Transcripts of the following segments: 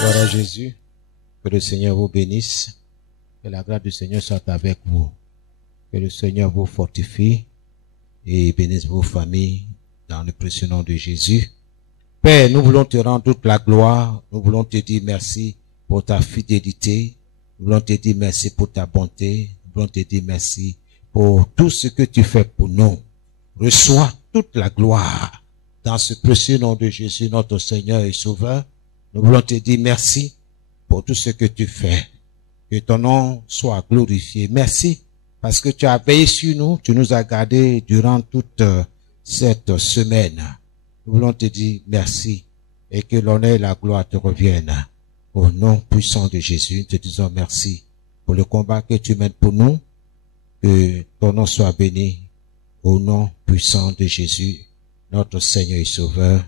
Gloire à Jésus. Que le Seigneur vous bénisse. Que la grâce du Seigneur soit avec vous. Que le Seigneur vous fortifie et bénisse vos familles dans le précieux nom de Jésus. Père, nous voulons te rendre toute la gloire. Nous voulons te dire merci pour ta fidélité. Nous voulons te dire merci pour ta bonté. Nous voulons te dire merci pour tout ce que tu fais pour nous. Reçois toute la gloire dans ce précieux nom de Jésus, notre Seigneur et Sauveur. Nous voulons te dire merci pour tout ce que tu fais. Que ton nom soit glorifié. Merci parce que tu as veillé sur nous, tu nous as gardés durant toute cette semaine. Nous voulons te dire merci et que l'honneur et la gloire te reviennent. Au nom puissant de Jésus, nous te disons merci pour le combat que tu mènes pour nous. Que ton nom soit béni au nom puissant de Jésus, notre Seigneur et Sauveur.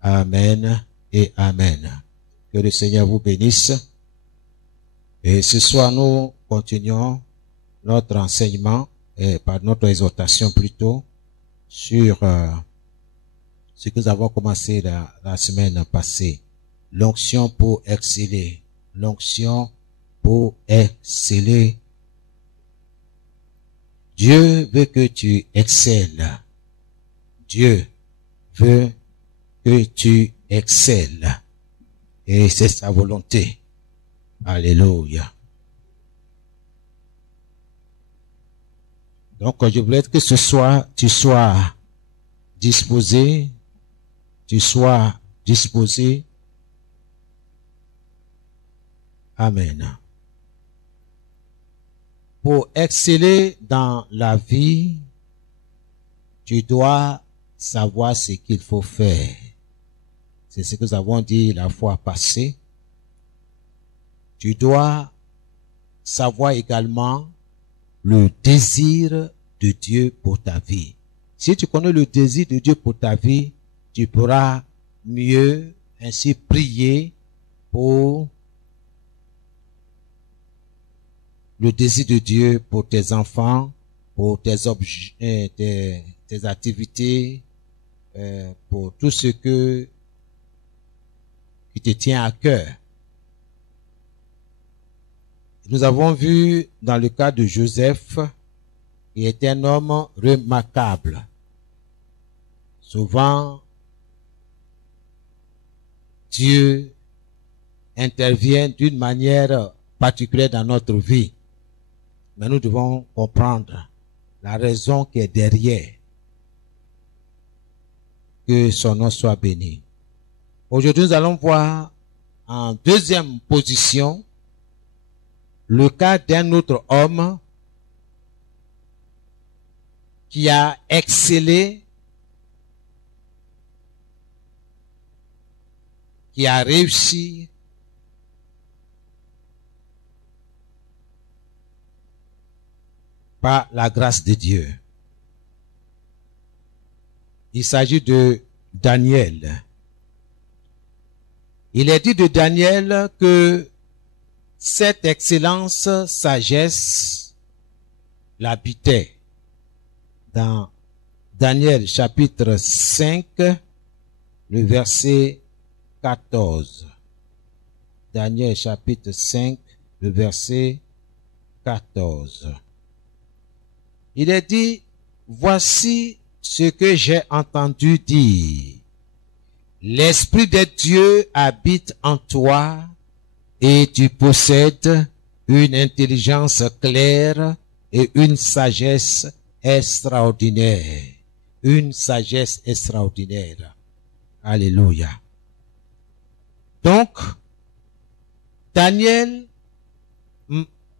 Amen et Amen. Que le Seigneur vous bénisse. Et ce soir, nous continuons notre enseignement, par notre exhortation plutôt, sur ce que nous avons commencé la semaine passée. L'onction pour exceller. L'onction pour exceller. Dieu veut que tu excelles. Dieu veut que tu excelles. Et c'est sa volonté. Alléluia. Donc, je voulais que ce soir, tu sois disposé. Tu sois disposé. Amen. Pour exceller dans la vie, tu dois savoir ce qu'il faut faire. C'est ce que nous avons dit la fois passée. Tu dois savoir également le désir de Dieu pour ta vie. Si tu connais le désir de Dieu pour ta vie, tu pourras mieux ainsi prier pour le désir de Dieu pour tes enfants, pour tes objets, tes activités, pour tout ce qui te tient à cœur. Nous avons vu dans le cas de Joseph, il était un homme remarquable. Souvent, Dieu intervient d'une manière particulière dans notre vie. Mais nous devons comprendre la raison qui est derrière. Que son nom soit béni. Aujourd'hui, nous allons voir en deuxième position le cas d'un autre homme qui a excellé, qui a réussi, par la grâce de Dieu. Il s'agit de Daniel. Il est dit de Daniel que cette excellence, sagesse, l'habitait. Dans Daniel chapitre 5, le verset 14. Daniel chapitre 5, le verset 14. Il est dit, voici ce que j'ai entendu dire. L'Esprit de Dieu habite en toi et tu possèdes une intelligence claire et une sagesse extraordinaire. Une sagesse extraordinaire. Alléluia. Donc, Daniel,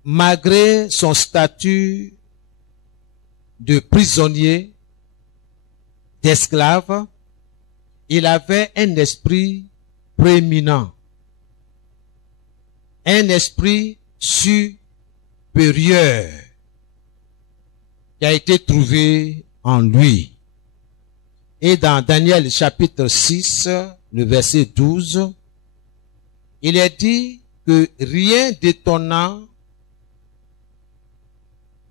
malgré son statut de prisonnier, d'esclave, il avait un esprit prééminent, un esprit supérieur qui a été trouvé en lui. Et dans Daniel chapitre 6, le verset 12, il est dit que rien d'étonnant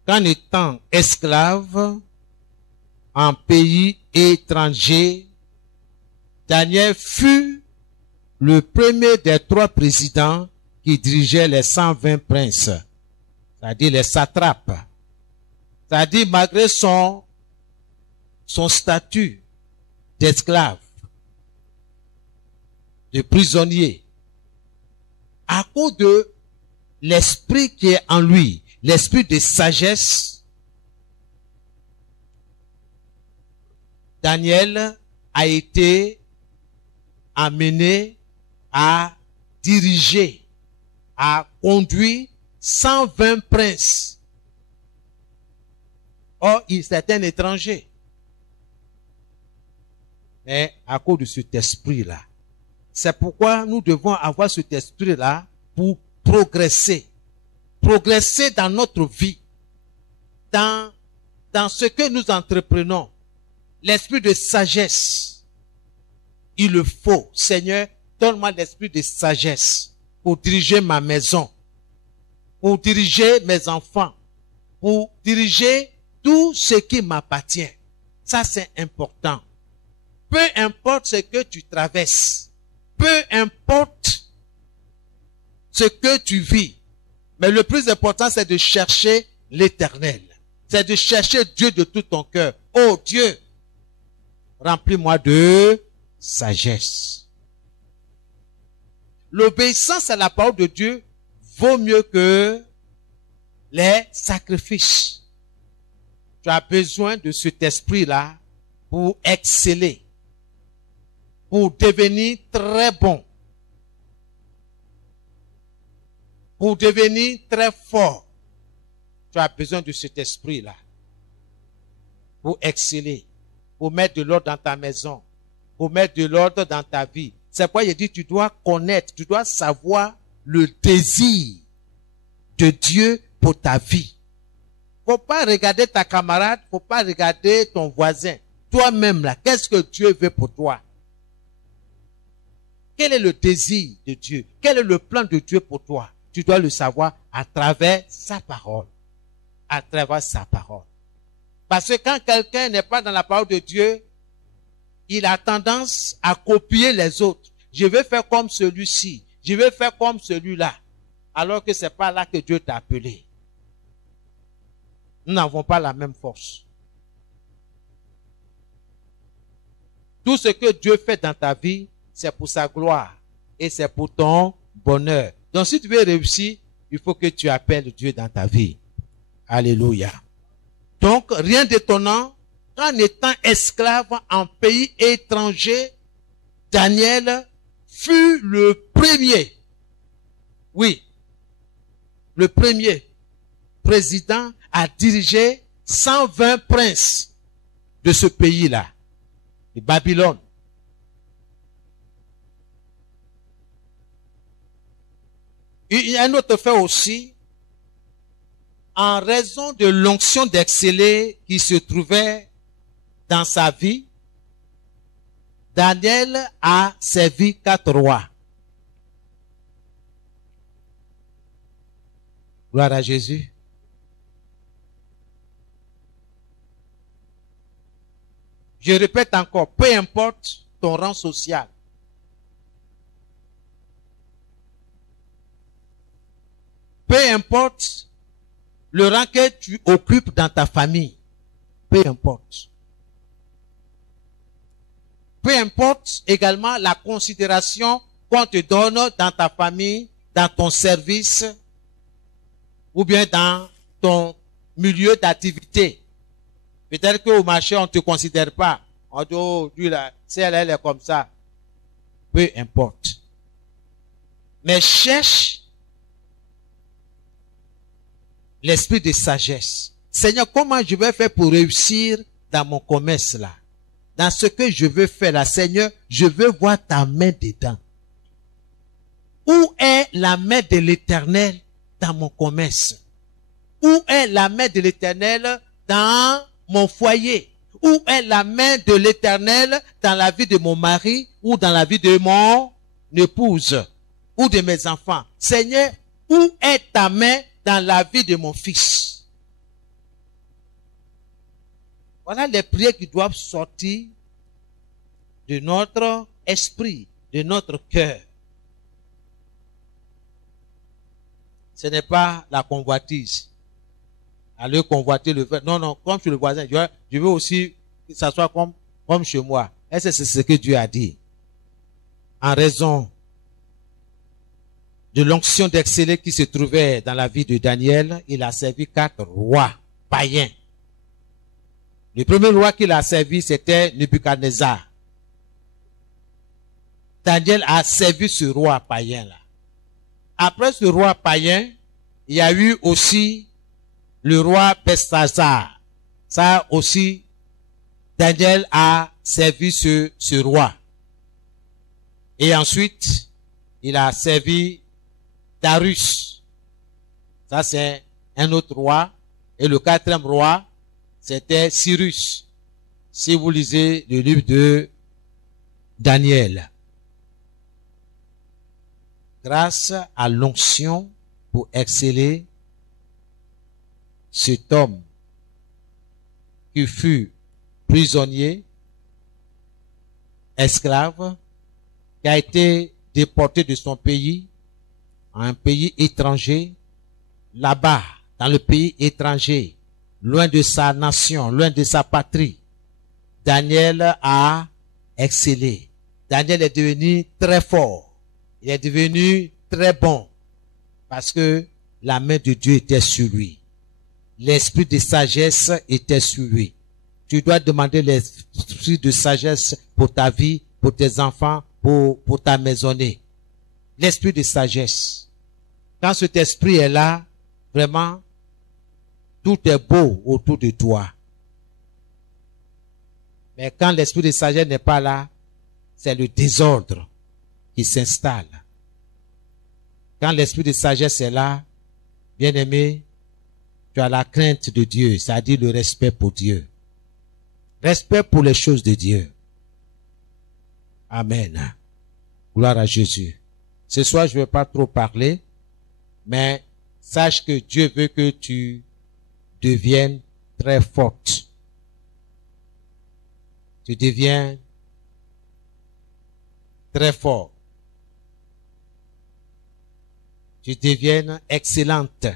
qu'en étant esclave en pays étranger, Daniel fut le premier des 3 présidents qui dirigeaient les 120 princes, c'est-à-dire les satrapes. C'est-à-dire malgré son statut d'esclave, de prisonnier, à cause de l'esprit qui est en lui, l'esprit de sagesse, Daniel a été amené à diriger, à conduire 120 princes. Or, il était un étranger. Mais à cause de cet esprit-là, c'est pourquoi nous devons avoir cet esprit-là pour progresser. Progresser dans notre vie, dans ce que nous entreprenons. L'esprit de sagesse, il le faut. Seigneur, donne-moi l'esprit de sagesse pour diriger ma maison, pour diriger mes enfants, pour diriger tout ce qui m'appartient. Ça, c'est important. Peu importe ce que tu traverses, peu importe ce que tu vis, mais le plus important, c'est de chercher l'Éternel. C'est de chercher Dieu de tout ton cœur. Oh Dieu, remplis-moi de sagesse. L'obéissance à la parole de Dieu vaut mieux que les sacrifices. Tu as besoin de cet esprit-là pour exceller, pour devenir très bon, pour devenir très fort. Tu as besoin de cet esprit-là pour exceller, pour mettre de l'ordre dans ta maison, pour mettre de l'ordre dans ta vie. C'est pourquoi il dit, tu dois connaître, tu dois savoir le désir de Dieu pour ta vie. Faut pas regarder ta camarade, faut pas regarder ton voisin. Toi-même là, qu'est-ce que Dieu veut pour toi? Quel est le désir de Dieu? Quel est le plan de Dieu pour toi? Tu dois le savoir à travers sa parole. À travers sa parole. Parce que quand quelqu'un n'est pas dans la parole de Dieu, il a tendance à copier les autres. Je vais faire comme celui-ci. Je vais faire comme celui-là. Alors que c'est pas là que Dieu t'a appelé. Nous n'avons pas la même force. Tout ce que Dieu fait dans ta vie, c'est pour sa gloire. Et c'est pour ton bonheur. Donc si tu veux réussir, il faut que tu appelles Dieu dans ta vie. Alléluia. Donc rien d'étonnant, qu'en étant esclave en pays étranger, Daniel fut le premier. Oui. Le premier président à diriger 120 princes de ce pays-là, de Babylone. Il y a un autre fait aussi, en raison de l'onction d'exceller qui se trouvait dans sa vie, Daniel a servi 4 rois. Gloire à Jésus. Je répète encore, peu importe ton rang social, peu importe le rang que tu occupes dans ta famille, peu importe. Peu importe également la considération qu'on te donne dans ta famille, dans ton service, ou bien dans ton milieu d'activité. Peut-être qu'au marché, on ne te considère pas. On dit, oh, lui là, si elle est comme ça. Peu importe. Mais cherche l'esprit de sagesse. Seigneur, comment je vais faire pour réussir dans mon commerce là? Dans ce que je veux faire là, Seigneur, je veux voir ta main dedans. Où est la main de l'Éternel dans mon commerce? Où est la main de l'Éternel dans mon foyer? Où est la main de l'Éternel dans la vie de mon mari ou dans la vie de mon épouse ou de mes enfants? Seigneur, où est ta main dans la vie de mon fils? Voilà les prières qui doivent sortir de notre esprit, de notre cœur. Ce n'est pas la convoitise. Aller convoiter le frère. Non, non, comme chez le voisin. Je veux aussi que ça soit comme chez moi. Est-ce que c'est ce que Dieu a dit? En raison de l'onction d'exceller qui se trouvait dans la vie de Daniel, il a servi 4 rois païens. Le premier roi qu'il a servi, c'était Nebuchadnezzar. Daniel a servi ce roi païen-là. Après ce roi païen, il y a eu aussi le roi Belshazzar. Ça aussi, Daniel a servi ce roi. Et ensuite, il a servi Darius. Ça, c'est un autre roi. Et le 4e roi, c'était Cyrus. Si vous lisez le livre de Daniel. Grâce à l'onction pour exceller, cet homme qui fut prisonnier, esclave, qui a été déporté de son pays à un pays étranger, là-bas, dans le pays étranger, loin de sa nation, loin de sa patrie, Daniel a excellé. Daniel est devenu très fort. Il est devenu très bon parce que la main de Dieu était sur lui. L'esprit de sagesse était sur lui. Tu dois demander l'esprit de sagesse pour ta vie, pour tes enfants, pour ta maisonnée. L'esprit de sagesse. Quand cet esprit est là, vraiment, tout est beau autour de toi. Mais quand l'esprit de sagesse n'est pas là, c'est le désordre qui s'installe. Quand l'esprit de sagesse est là, bien-aimé, tu as la crainte de Dieu, c'est-à-dire le respect pour Dieu. Respect pour les choses de Dieu. Amen. Gloire à Jésus. Ce soir, je ne vais pas trop parler, mais sache que Dieu veut que tu deviennes très forte. Tu deviens très fort. Tu deviennes excellente.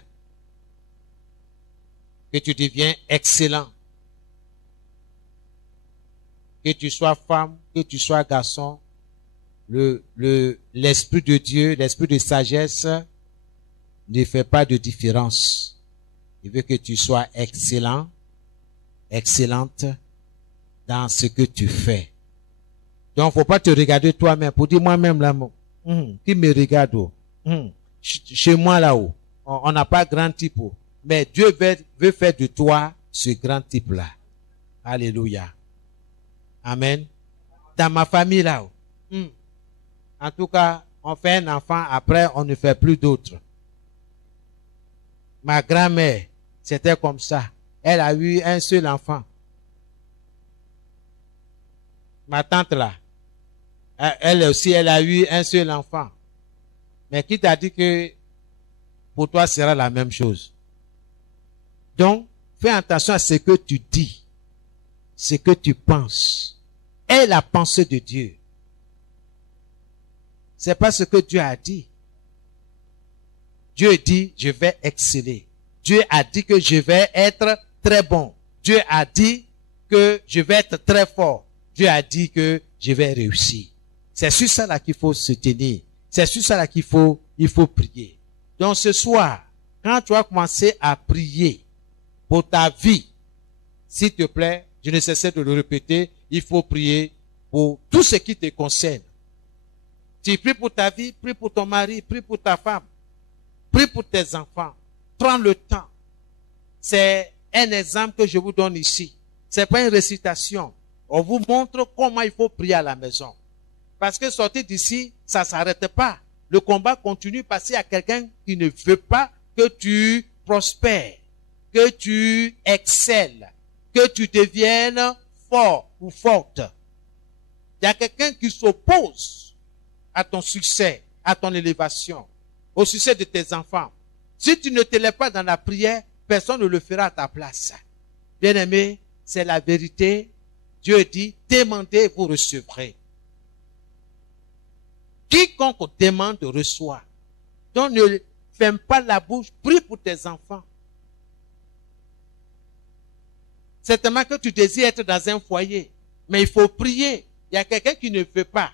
Que tu deviens excellent. Que tu sois femme, que tu sois garçon, l'esprit de Dieu, l'esprit de sagesse ne fait pas de différence. Il veut que tu sois excellent, excellente dans ce que tu fais. Donc, faut pas te regarder toi-même pour dire moi-même là, qui me regarde, chez moi là-haut, on n'a pas grand type, mais Dieu veut faire de toi ce grand type-là. Alléluia. Amen. Dans ma famille là-haut, en tout cas, on fait un enfant, après on ne fait plus d'autres. Ma grand-mère, c'était comme ça. Elle a eu un seul enfant. Ma tante là, elle aussi, elle a eu un seul enfant. Mais qui t'a dit que pour toi sera la même chose? Donc, fais attention à ce que tu dis, ce que tu penses. Et la pensée de Dieu. C'est pas ce que Dieu a dit. Dieu dit, je vais exceller. Dieu a dit que je vais être très bon. Dieu a dit que je vais être très fort. Dieu a dit que je vais réussir. C'est sur ça là qu'il faut se tenir. C'est sur ça là qu'il faut prier. Donc ce soir, quand tu vas commencer à prier pour ta vie, s'il te plaît, je ne cesse de le répéter, il faut prier pour tout ce qui te concerne. Tu pries pour ta vie, prie pour ton mari, prie pour ta femme, prie pour tes enfants. Prends le temps. C'est un exemple que je vous donne ici. C'est pas une récitation. On vous montre comment il faut prier à la maison. Parce que sortir d'ici, ça s'arrête pas. Le combat continue parce qu'il y a quelqu'un qui ne veut pas que tu prospères, que tu excelles, que tu deviennes fort ou forte. Il y a quelqu'un qui s'oppose à ton succès, à ton élévation, au succès de tes enfants. Si tu ne te lèves pas dans la prière, personne ne le fera à ta place. Bien-aimé, c'est la vérité. Dieu dit, demandez, vous recevrez. Quiconque demande reçoit. Donc ne ferme pas la bouche, prie pour tes enfants. Certainement que tu désires être dans un foyer, mais il faut prier. Il y a quelqu'un qui ne veut pas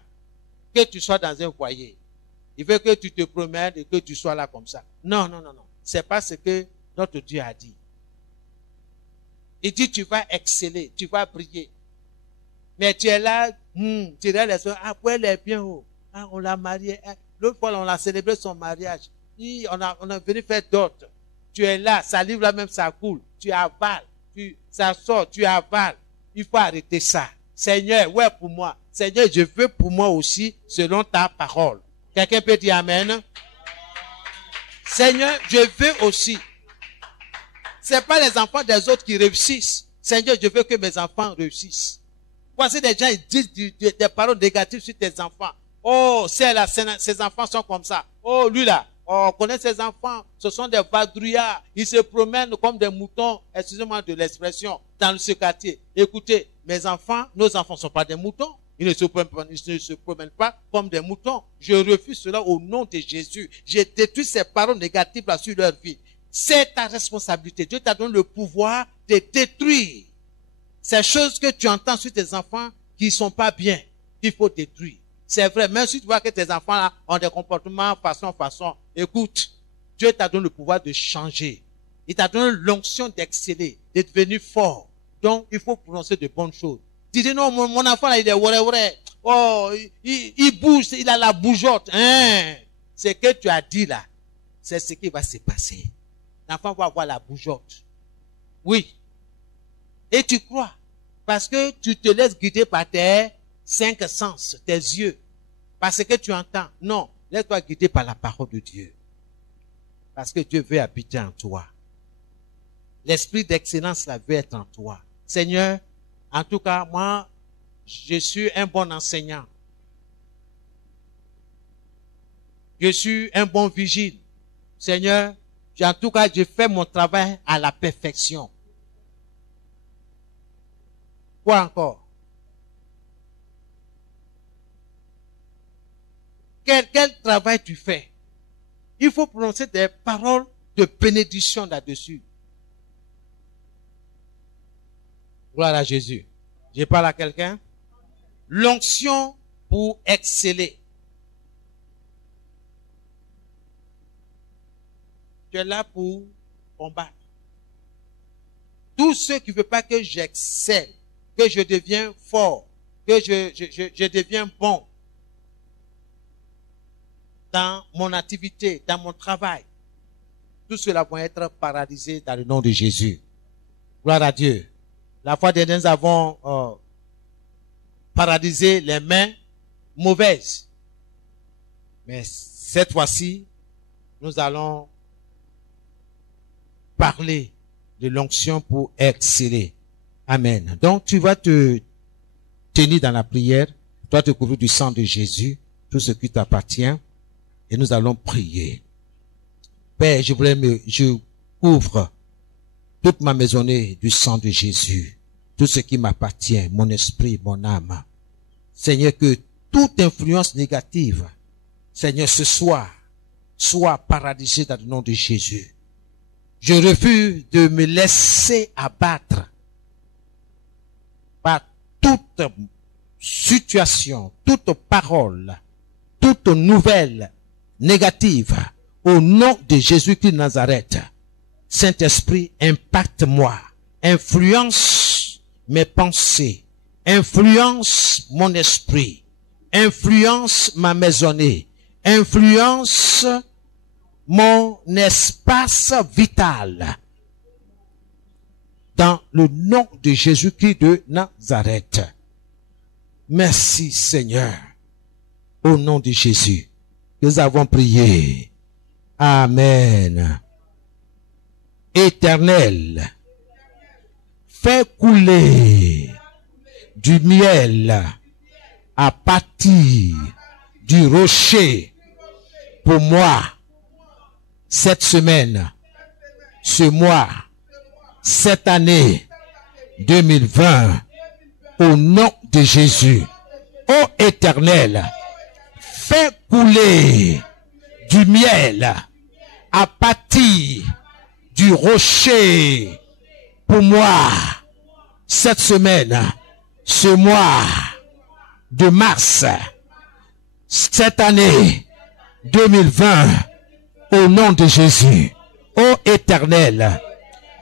que tu sois dans un foyer. Il veut que tu te promènes et que tu sois là comme ça. Non, non, non, non. C'est pas ce que notre Dieu a dit. Il dit, tu vas exceller, tu vas briller. Mais tu es là, tu regardes les soeurs, ah, ouais, elle est bien haut. Ah, on l'a mariée. L'autre fois, on a célébré son mariage. On a venu faire d'autres. Tu es là, ça livre là même, ça coule. Tu avales, ça sort, tu avales. Il faut arrêter ça. Seigneur, ouais pour moi. Seigneur, je veux pour moi aussi, selon ta parole. Quelqu'un peut dire Amen? Seigneur, je veux aussi. C'est pas les enfants des autres qui réussissent. Seigneur, je veux que mes enfants réussissent. Voici des gens, ils disent des paroles négatives sur tes enfants. Oh, ces enfants sont comme ça. Oh, lui là, oh, on connaît ces enfants. Ce sont des vadrouillards. Ils se promènent comme des moutons, excusez-moi de l'expression, dans ce quartier. Écoutez, mes enfants, nos enfants ne sont pas des moutons. Ils ne se promènent pas comme des moutons. Je refuse cela au nom de Jésus. J'ai détruit ces paroles négatives là sur leur vie. C'est ta responsabilité. Dieu t'a donné le pouvoir de détruire ces choses que tu entends sur tes enfants qui ne sont pas bien, qu'il faut détruire. C'est vrai, même si tu vois que tes enfants là ont des comportements façon, écoute, Dieu t'a donné le pouvoir de changer. Il t'a donné l'onction d'exceller, de devenir fort. Donc, il faut prononcer de bonnes choses. Tu dis non, mon enfant là, il est ouais. Oh, il bouge, il a la bougeotte. Hein? C'est que tu as dit là. C'est ce qui va se passer. L'enfant va avoir la bougeotte. Oui. Et tu crois. Parce que tu te laisses guider par tes 5 sens, tes yeux. Parce que tu entends. Non. Laisse-toi guider par la parole de Dieu. Parce que Dieu veut habiter en toi. L'esprit d'excellence là veut être en toi. Seigneur, en tout cas, moi, je suis un bon enseignant. Je suis un bon vigile. Seigneur, en tout cas, je fais mon travail à la perfection. Quoi encore? Quel travail tu fais? Il faut prononcer des paroles de bénédiction là-dessus. Gloire à Jésus. Je parle à quelqu'un. L'onction pour exceller. Tu es là pour combattre. Tous ceux qui ne veulent pas que j'excelle, que je devienne fort, que je devienne bon dans mon activité, dans mon travail, tout cela va être paralysé dans le nom de Jésus. Gloire à Dieu. La fois dernière, nous avons paralysé les mains mauvaises. Mais cette fois-ci, nous allons parler de l'onction pour exceller. Amen. Donc, tu vas te tenir dans la prière, tu vas te couvrir du sang de Jésus, tout ce qui t'appartient, et nous allons prier. Père, je couvre toute ma maisonnée du sang de Jésus, tout ce qui m'appartient, mon esprit, mon âme. Seigneur, que toute influence négative, Seigneur, ce soir, soit paralysée dans le nom de Jésus. Je refuse de me laisser abattre par toute situation, toute parole, toute nouvelle négative au nom de Jésus-Christ de Nazareth. Saint-Esprit, impacte-moi, influence mes pensées, influence mon esprit, influence ma maisonnée, influence mon espace vital. Dans le nom de Jésus-Christ de Nazareth. Merci Seigneur. Au nom de Jésus. Nous avons prié. Amen. Éternel, fais couler du miel à partir du rocher pour moi cette semaine, ce mois, cette année 2020, au nom de Jésus. Ô Éternel, fais couler du miel à partir du rocher pour moi cette semaine, ce mois de mars, cette année 2020, au nom de Jésus. Ô Éternel,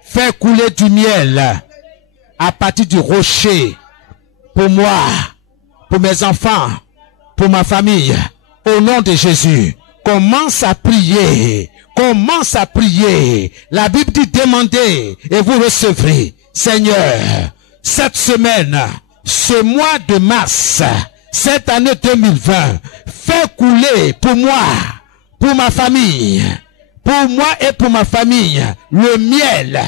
fais couler du miel à partir du rocher pour moi, pour mes enfants, pour ma famille, au nom de Jésus. Commence à prier. Commence à prier. La Bible dit demandez et vous recevrez. Seigneur, cette semaine, ce mois de mars, cette année 2020, fais couler pour moi, pour ma famille, pour moi et pour ma famille, le miel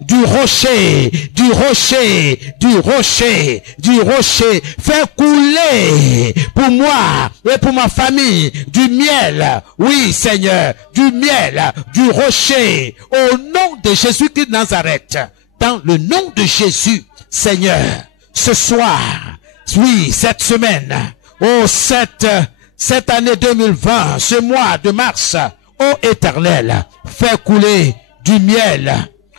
du rocher, fais couler pour moi et pour ma famille du miel, oui Seigneur, du miel, du rocher, au nom de Jésus-Christ de Nazareth, dans le nom de Jésus, Seigneur, ce soir, oui, cette semaine, oh, cette année 2020, ce mois de mars, ô Éternel, fais couler du miel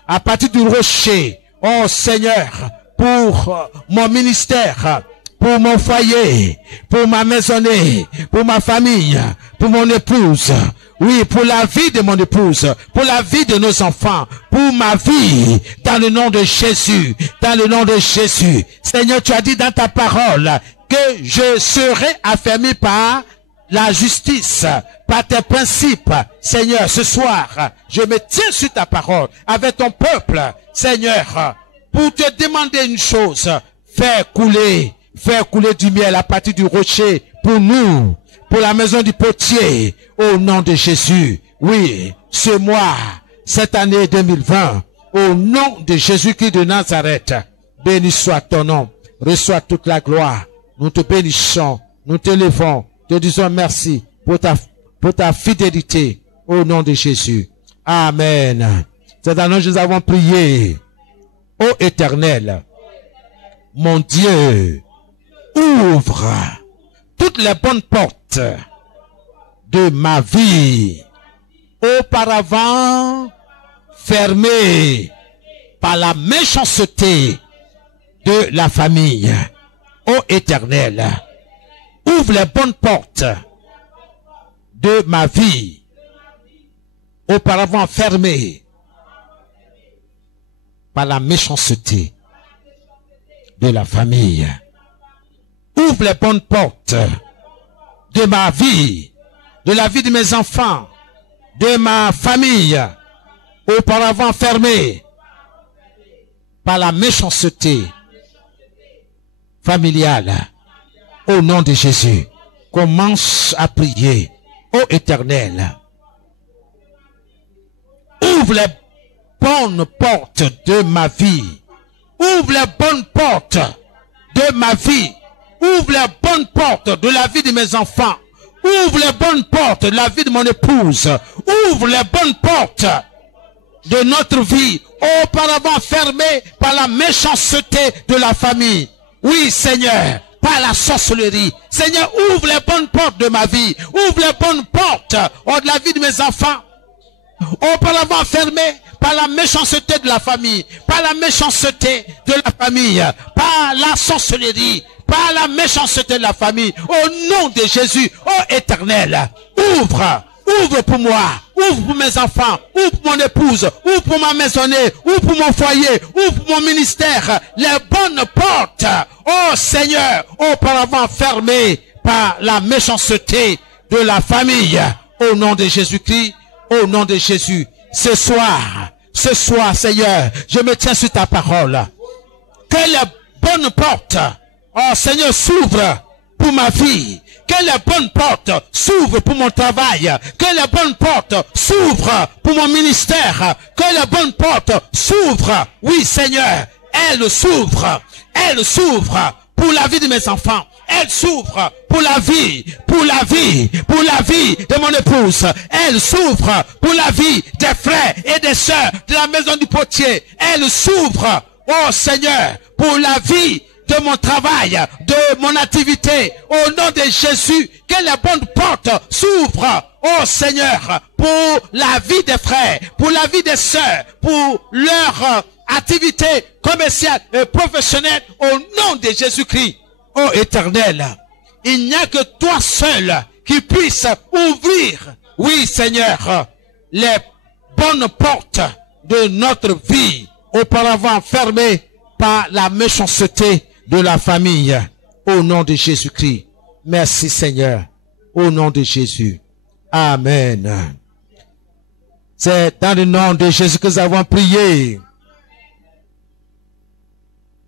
à partir du rocher, ô Seigneur, pour mon ministère, pour mon foyer, pour ma maisonnée, pour ma famille, pour mon épouse, oui, pour la vie de mon épouse, pour la vie de nos enfants, pour ma vie, dans le nom de Jésus, dans le nom de Jésus. Seigneur, tu as dit dans ta parole que je serai affermi par la justice, par tes principes. Seigneur, ce soir, je me tiens sur ta parole avec ton peuple, Seigneur, pour te demander une chose. Fais couler du miel à partir du rocher pour nous, pour la maison du potier, au nom de Jésus. Oui, ce mois, cette année 2020, au nom de Jésus-Christ de Nazareth, béni soit ton nom, reçois toute la gloire. Nous te bénissons, nous t'élevons, te disons merci pour ta fidélité au nom de Jésus. Amen. C'est dans nous avons prié. Ô Éternel, mon Dieu, ouvre toutes les bonnes portes de ma vie, auparavant fermées par la méchanceté de la famille. Ô Éternel, ouvre les bonnes portes de ma vie, auparavant fermées par la méchanceté de la famille. Ouvre les bonnes portes de ma vie, de la vie de mes enfants, de ma famille, auparavant fermées par la méchanceté familiale. Au nom de Jésus, commence à prier. Ô Éternel, ouvre les bonnes portes de ma vie. Ouvre les bonnes portes de ma vie. Ouvre les bonnes portes de la vie de mes enfants. Ouvre les bonnes portes de la vie de mon épouse. Ouvre les bonnes portes de notre vie, auparavant fermées par la méchanceté de la famille. Oui, Seigneur, par la sorcellerie. Seigneur, ouvre les bonnes portes de ma vie. Ouvre les bonnes portes de la vie de mes enfants, auparavant fermées par la méchanceté de la famille, par la méchanceté de la famille, par la sorcellerie, par la méchanceté de la famille. Au nom de Jésus, ô Éternel, ouvre pour moi, ouvre pour mes enfants, ouvre pour mon épouse, ouvre pour ma maisonnée, ouvre pour mon foyer, ouvre pour mon ministère, les bonnes portes, ô Seigneur, auparavant fermées par la méchanceté de la famille. Au nom de Jésus-Christ, au nom de Jésus, ce soir, Seigneur, je me tiens sur ta parole. Que les bonnes portes, oh Seigneur, s'ouvrent pour ma vie. Que les bonnes portes s'ouvrent pour mon travail. Que les bonnes portes s'ouvrent pour mon ministère. Que les bonnes portes s'ouvrent, oui Seigneur, Elle s'ouvre. Elle s'ouvre pour la vie de mes enfants. Elle s'ouvre pour la vie de mon épouse. Elle s'ouvre pour la vie des frères et des sœurs de la maison du potier. Elle s'ouvre, oh Seigneur, pour la vie de mon travail, de mon activité. Au nom de Jésus, que les bonnes portes s'ouvrent, oh Seigneur, pour la vie des frères, pour la vie des sœurs, pour leur activité commerciale et professionnelle, au nom de Jésus-Christ. Oh Éternel, il n'y a que toi seul qui puisse ouvrir, oui Seigneur, les bonnes portes de notre vie, auparavant fermées par la méchanceté de la famille. Au nom de Jésus-Christ. Merci Seigneur. Au nom de Jésus. Amen. C'est dans le nom de Jésus que nous avons prié.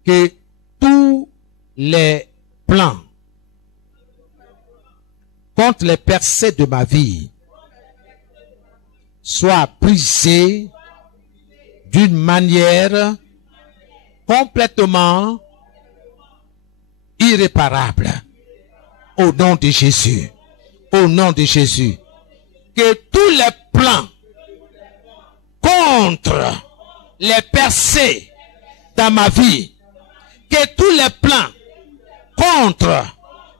Que tous les plans contre les percées de ma vie soient brisés d'une manière complètement irréparable. Au nom de Jésus. Au nom de Jésus. Que tous les plans contre les percées dans ma vie, que tous les plans contre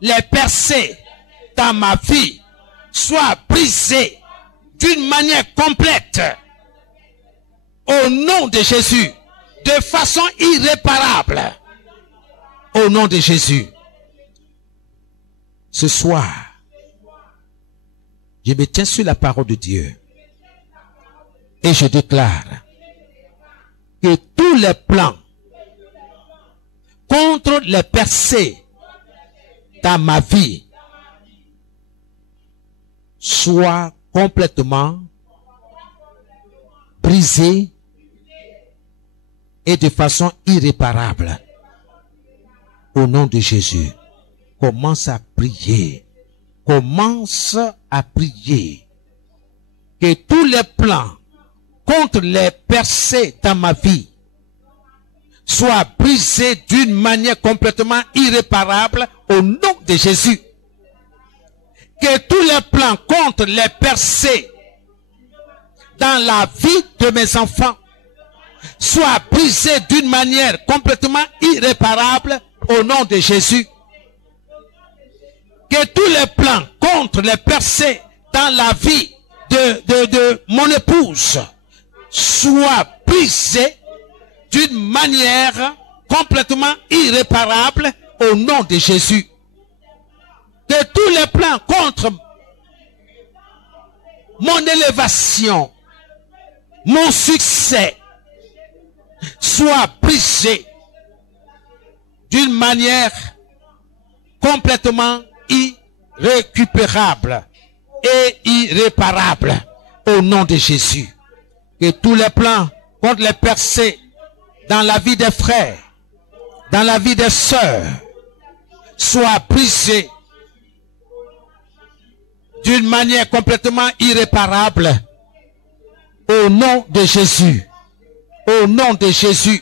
les percées dans ma vie soient brisés d'une manière complète. Au nom de Jésus. De façon irréparable. Au nom de Jésus. Ce soir, je me tiens sur la parole de Dieu. Et je déclare que tous les plans contre les percées dans ma vie soient complètement brisés et de façon irréparable. Au nom de Jésus, commence à prier. Commence à prier. Que tous les plans contre les percées dans ma vie soient brisés d'une manière complètement irréparable au nom de Jésus. Que tous les plans contre les percées dans la vie de mes enfants soient brisés d'une manière complètement irréparable au nom de Jésus. Que tous les plans contre les percées dans la vie de mon épouse soient brisés d'une manière complètement irréparable au nom de Jésus. Que tous les plans contre mon élévation, mon succès, soient brisés d'une manière complètement irrécupérable et irréparable au nom de Jésus. Que tous les plans contre les percées dans la vie des frères, dans la vie des sœurs, soient brisés d'une manière complètement irréparable au nom de Jésus. Au nom de Jésus.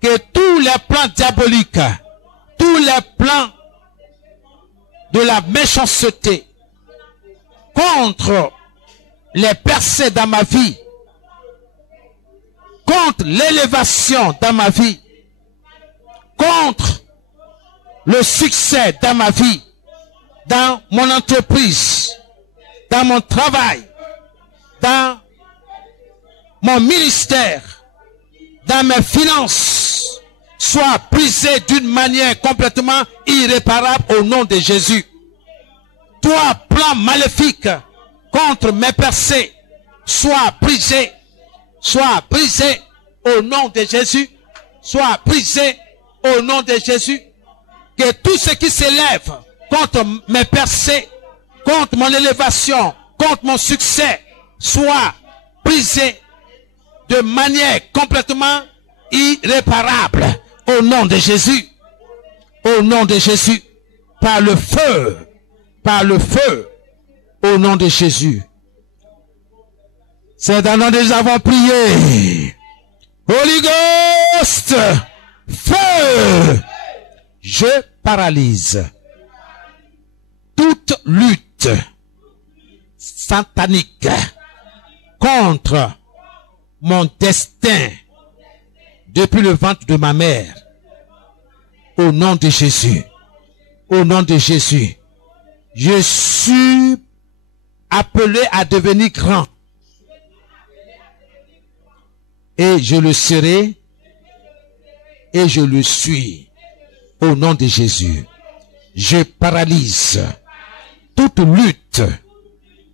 Que tous les plans diaboliques, tous les plans de la méchanceté contre les percées dans ma vie, contre l'élévation dans ma vie, contre le succès dans ma vie, dans mon entreprise, dans mon travail, dans mon ministère, dans mes finances, soit brisé d'une manière complètement irréparable au nom de Jésus. Toi, plan maléfique contre mes percées, soit brisé au nom de Jésus, soit brisé au nom de Jésus. Que tout ce qui s'élève contre mes percées, contre mon élévation, contre mon succès, soit brisé de manière complètement irréparable au nom de Jésus. Au nom de Jésus. Par le feu. Par le feu. Au nom de Jésus. C'est dans le nom que nous avons prié. Holy Ghost, feu. Je paralyse toute lutte satanique contre mon destin depuis le ventre de ma mère. Au nom de Jésus. Au nom de Jésus. Je suis appelé à devenir grand. Et je le serai. Et je le suis. Au nom de Jésus. Je paralyse toute lutte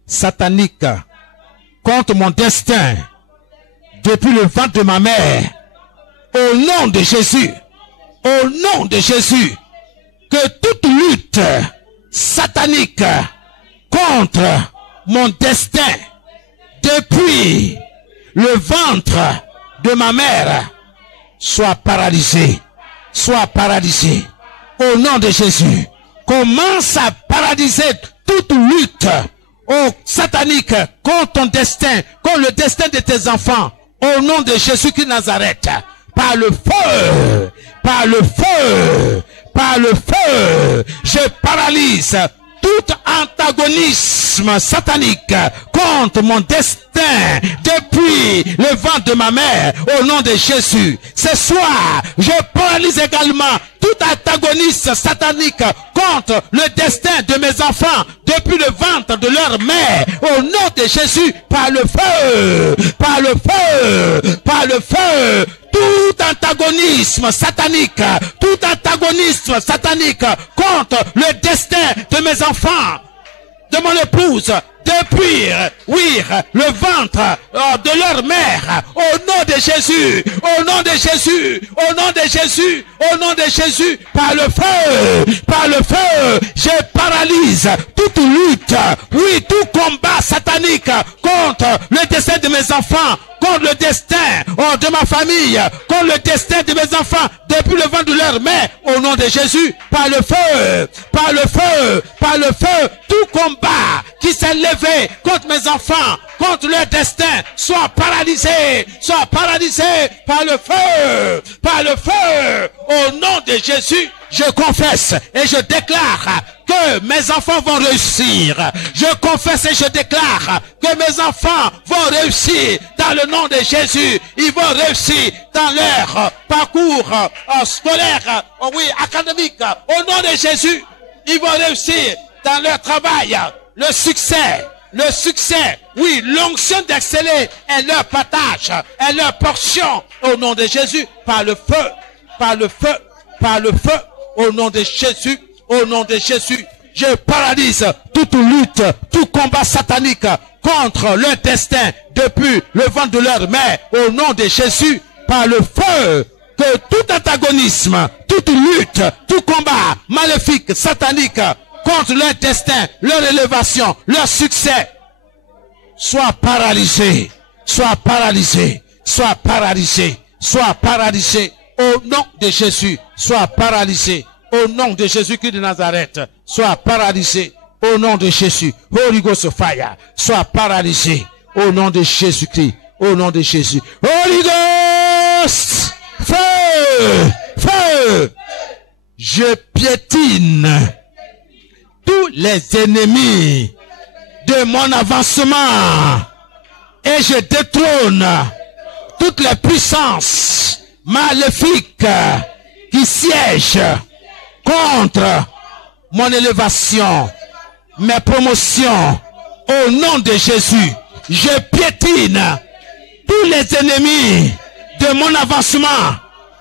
satanique contre mon destin depuis le ventre de ma mère. Au nom de Jésus. Au nom de Jésus. Que toute lutte satanique contre mon destin depuis le ventre de ma mère soit paralysée. Soit paralysée. Au nom de Jésus. Commence à paralyser toute lutte satanique contre ton destin, contre le destin de tes enfants. Au nom de Jésus-Christ de Nazareth. Par le feu. Par le feu. Par le feu. Je paralyse tout antagonisme satanique contre mon destin depuis le ventre de ma mère au nom de Jésus. Ce soir, je paralyse également tout antagonisme satanique contre le destin de mes enfants depuis le ventre de leur mère au nom de Jésus par le feu, par le feu, par le feu. Tout antagonisme satanique contre le destin de mes enfants, de mon épouse, depuis, le ventre de leur mère, au nom de Jésus, au nom de Jésus, au nom de Jésus, au nom de Jésus, par le feu, je paralyse toute lutte, tout combat satanique contre le destin de mes enfants, contre le destin de ma famille, contre le destin de mes enfants, depuis le ventre de leur mère, au nom de Jésus, par le feu, par le feu, par le feu, tout combat qui s'est levé contre mes enfants, contre leur destin, soit paralysé par le feu, au nom de Jésus. Je confesse et je déclare que mes enfants vont réussir. Je confesse et je déclare que mes enfants vont réussir dans le nom de Jésus. Ils vont réussir dans leur parcours scolaire, académique. Au nom de Jésus, ils vont réussir dans leur travail. Le succès, l'onction d'exceller est leur partage, est leur portion. Au nom de Jésus, par le feu, par le feu, par le feu. Au nom de Jésus, au nom de Jésus, je paralyse toute lutte, tout combat satanique contre leur destin depuis le ventre de leur mère. Au nom de Jésus, par le feu, que tout antagonisme, toute lutte, tout combat maléfique, satanique contre leur destin, leur élévation, leur succès, soit paralysé, soit paralysé, soit paralysé, soit paralysé. Au nom de Jésus, sois paralysé. Au nom de Jésus-Christ de Nazareth, sois paralysé. Au nom de Jésus, Holy Ghost fire, sois paralysé. Au nom de Jésus-Christ, au nom de Jésus. Holy Ghost, feu, feu. Je piétine tous les ennemis de mon avancement et je détrône toutes les puissances maléfiques qui siègent contre mon élévation, mes promotions. Au nom de Jésus, je piétine tous les ennemis de mon avancement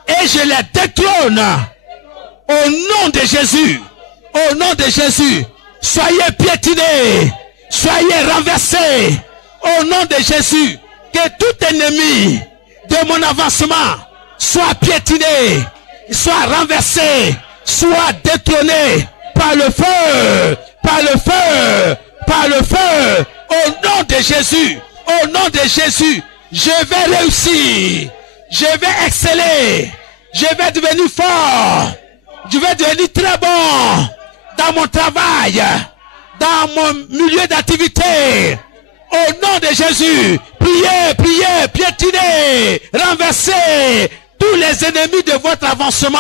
et je les détrône. Au nom de Jésus, au nom de Jésus, soyez piétinés, soyez renversés. Au nom de Jésus, que tout ennemi de mon avancement soit piétiné, soit renversé, soit détrôné par le feu, par le feu, par le feu. Au nom de Jésus, au nom de Jésus, je vais réussir, je vais exceller, je vais devenir fort, je vais devenir très bon dans mon travail, dans mon milieu d'activité. Au nom de Jésus, plus Priez, priez, piétinez, renversez tous les ennemis de votre avancement.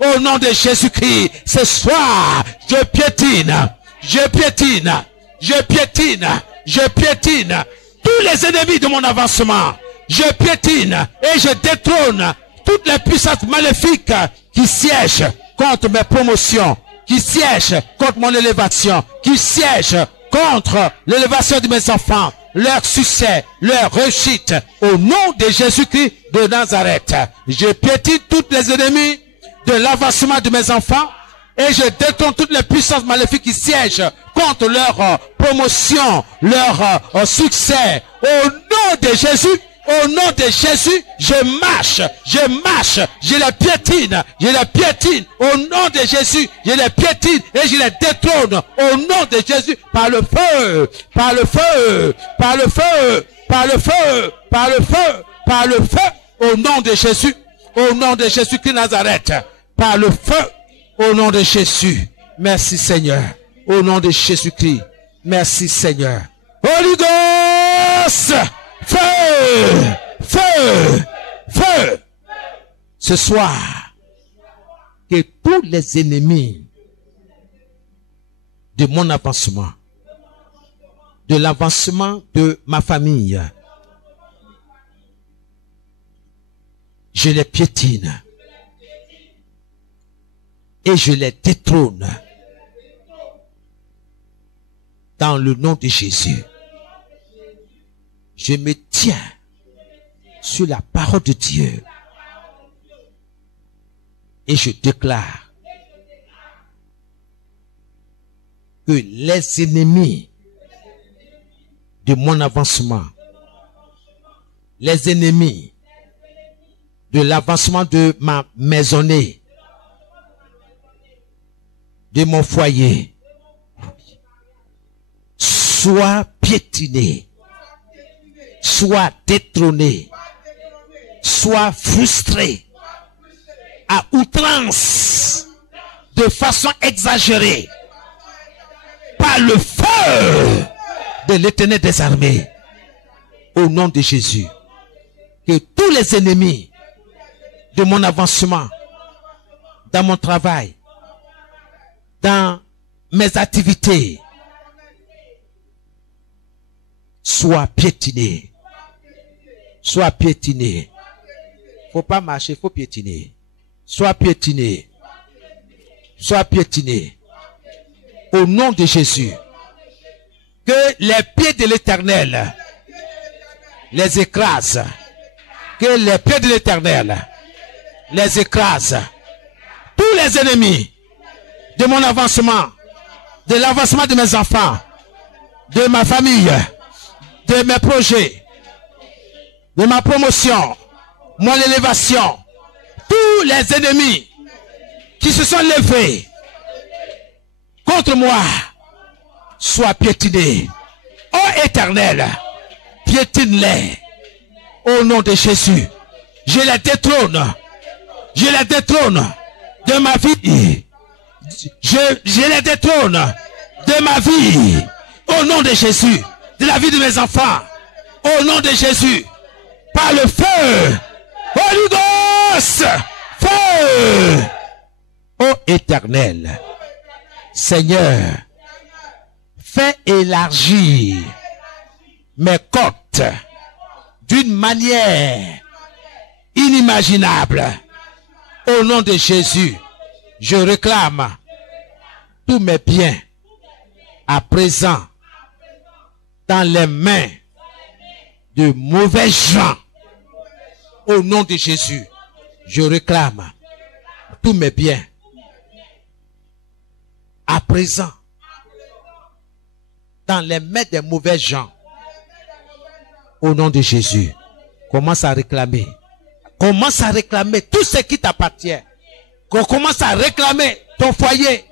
Au nom de Jésus-Christ, ce soir, je piétine, je piétine, je piétine, je piétine tous les ennemis de mon avancement. Je piétine et je détrône toutes les puissances maléfiques qui siègent contre mes promotions, qui siègent contre mon élévation, qui siègent contre l'élévation de mes enfants, leur succès, leur réussite. Au nom de Jésus-Christ de Nazareth, je piétine tous les ennemis de l'avancement de mes enfants et je détrône toutes les puissances maléfiques qui siègent contre leur promotion, leur succès. Au nom de Jésus, au nom de Jésus, je marche, je les piétine, au nom de Jésus, je les piétine et je les détrône, au nom de Jésus, par le feu, par le feu, par le feu, par le feu, par le feu, par le feu, au nom de Jésus, au nom de Jésus-Christ Nazareth, par le feu, au nom de Jésus. Merci Seigneur, au nom de Jésus-Christ, merci Seigneur. Holy Ghost! Feu! Feu! Feu! Ce soir, que tous les ennemis de mon avancement, de l'avancement de ma famille, je les piétine et je les détrône dans le nom de Jésus. Je me tiens sur la parole de Dieu et je déclare que les ennemis de mon avancement, les ennemis de l'avancement de ma maisonnée, de mon foyer, soient piétinés, soient détrônés, soient frustrés à outrance, de façon exagérée, par le feu de l'Éternel des armées, au nom de Jésus. Que tous les ennemis de mon avancement, dans mon travail, dans mes activités, soient piétinés. Sois piétiné. Faut pas marcher, faut piétiner. Sois piétiné. Sois piétiné. Au nom de Jésus. Que les pieds de l'Éternel les écrasent. Que les pieds de l'Éternel les écrasent. Tous les ennemis de mon avancement, de l'avancement de mes enfants, de ma famille, de mes projets, de ma promotion, mon élévation, tous les ennemis qui se sont levés contre moi soient piétinés. Ô Éternel, piétine-les au nom de Jésus. Je les détrône. Je les détrône de ma vie. Je les détrône de ma vie. Au nom de Jésus. De la vie de mes enfants. Au nom de Jésus. Par le feu. Holy Ghost. Feu. Ô Éternel. Seigneur. Fais élargir mes côtes d'une manière inimaginable. Au nom de Jésus, je réclame tous mes biens à présent dans les mains de mauvais gens. Au nom de Jésus, je réclame tous mes biens à présent dans les mains des mauvais gens. Au nom de Jésus, commence à réclamer. Commence à réclamer tout ce qui t'appartient. Commence à réclamer ton foyer,